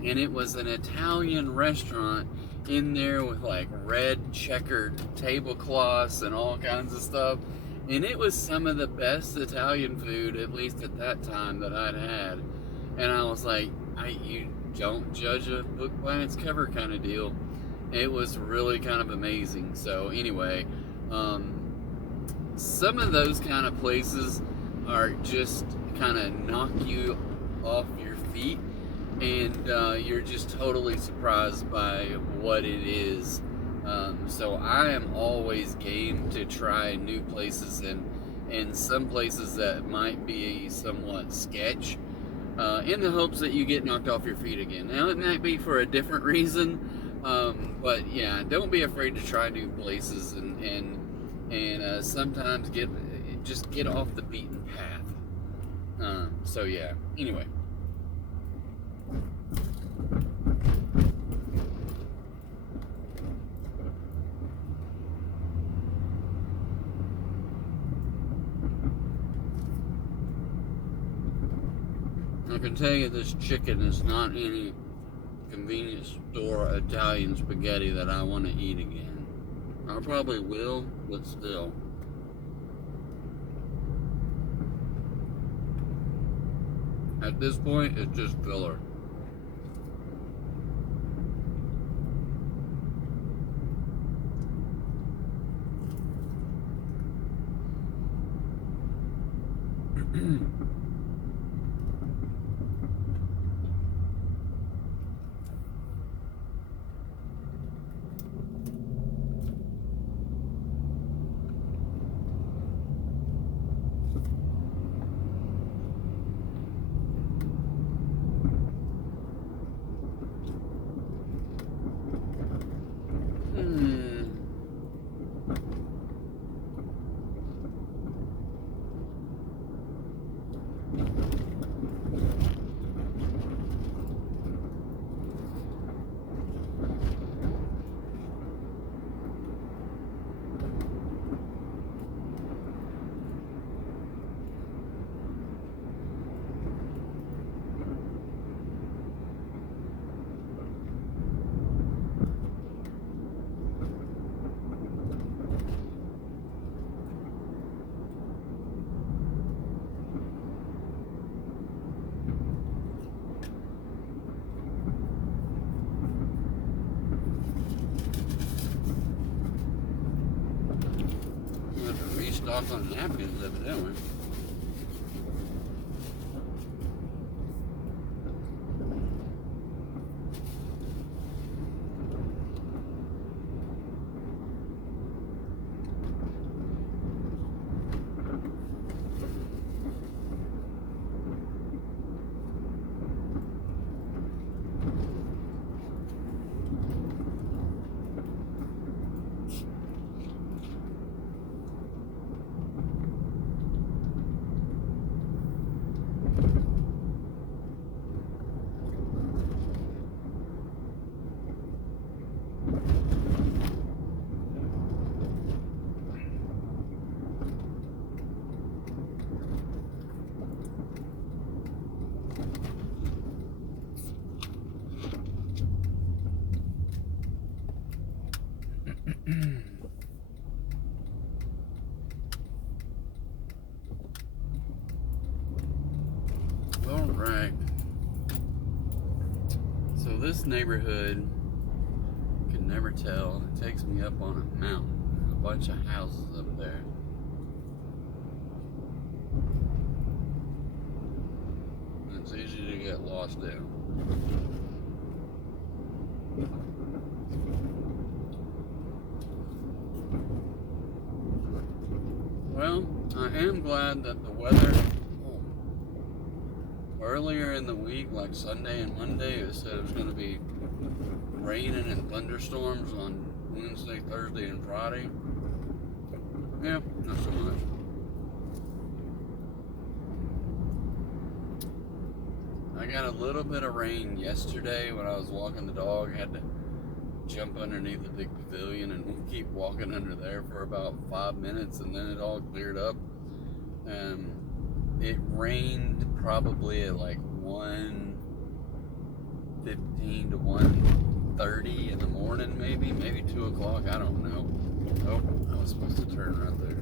and it was an Italian restaurant in there with like red checkered tablecloths and all kinds of stuff. And it was some of the best Italian food, at least at that time, that I'd had. And I was like, you don't judge a book by its cover kind of deal. It was really kind of amazing. So anyway, some of those kind of places are just kind of knock you off your feet, and you're just totally surprised by what it is. So I am always game to try new places, and some places that might be somewhat sketch, in the hopes that you get knocked off your feet again. Now it might be for a different reason, but yeah, don't be afraid to try new places, and sometimes just get off the beaten path. So yeah, anyway. I can tell you this chicken is not any convenience store Italian spaghetti that I want to eat again. I probably will, but still. At this point, it's just filler. Restock on napkins, evidently. this neighborhood, you can never tell. It takes me up on a mountain. A bunch of houses up there. And it's easy to get lost in. Well, I am glad that the weather, earlier in the week, like Sunday and Monday, it said it was going to be raining and thunderstorms on Wednesday, Thursday, and Friday. Yeah, not so much. I got a little bit of rain yesterday when I was walking the dog. I had to jump underneath the big pavilion and keep walking under there for about 5 minutes, and then it all cleared up. It rained probably at like 1:15 to 1:30 in the morning, maybe 2 o'clock, I don't know. Oh, I was supposed to turn right there.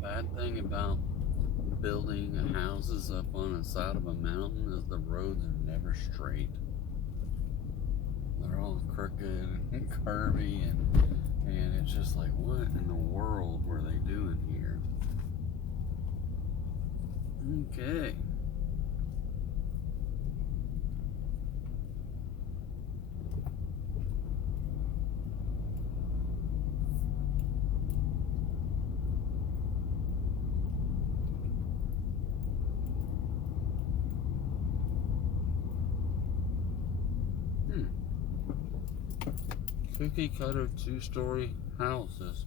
Bad thing about building houses up on the side of a mountain is the roads are never straight. They're all crooked and curvy, and it's just like, what in the world were they doing here? Okay. Cookie cutter 2-story houses.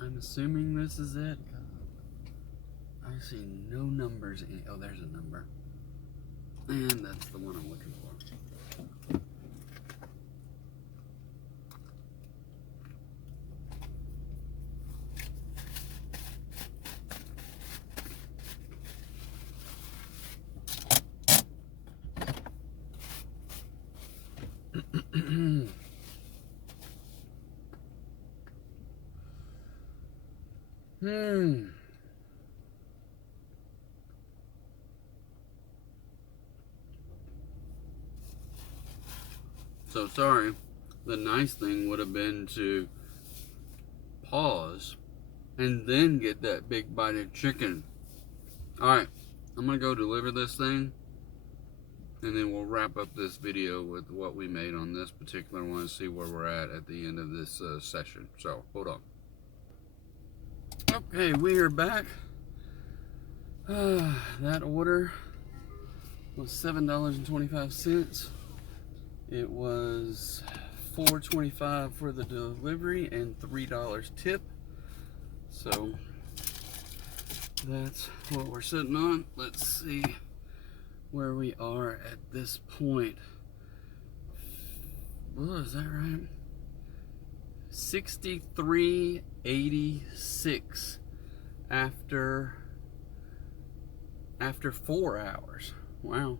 I'm assuming this is it. I see no numbers in. Oh, there's a number. And that's the one I'm looking for. So sorry. The nice thing would have been to pause and then get that big bite of chicken. Alright, I'm gonna go deliver this thing, and then we'll wrap up this video with what we made on this particular one and see where we're at the end of this session. So, hold on. Okay, we are back. That order was $7.25. It was $4.25 for the delivery and $3 tip. So that's what we're sitting on. Let's see where we are at this point. Oh, is that right? 63.86 after 4 hours. Wow.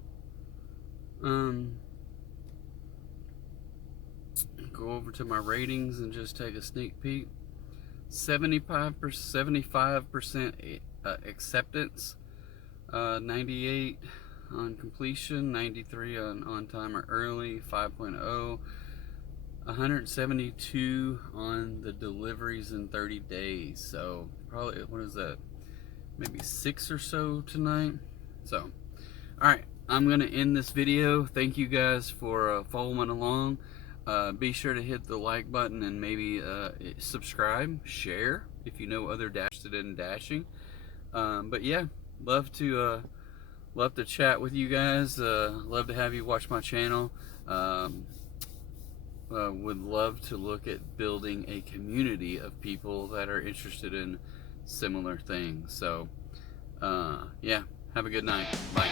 Go over to my ratings and just take a sneak peek. 75% acceptance, 98 on completion, 93 on time or early, 5.0, 172 on the deliveries in 30 days. So probably, what is that, maybe 6 or so tonight. So alright, I'm gonna end this video. Thank you guys for following along. Be sure to hit the like button and maybe subscribe, share if you know other Dashed and Dashing. But yeah, love to chat with you guys. Love to have you watch my channel. Would love to look at building a community of people that are interested in similar things. So yeah, have a good night. Bye.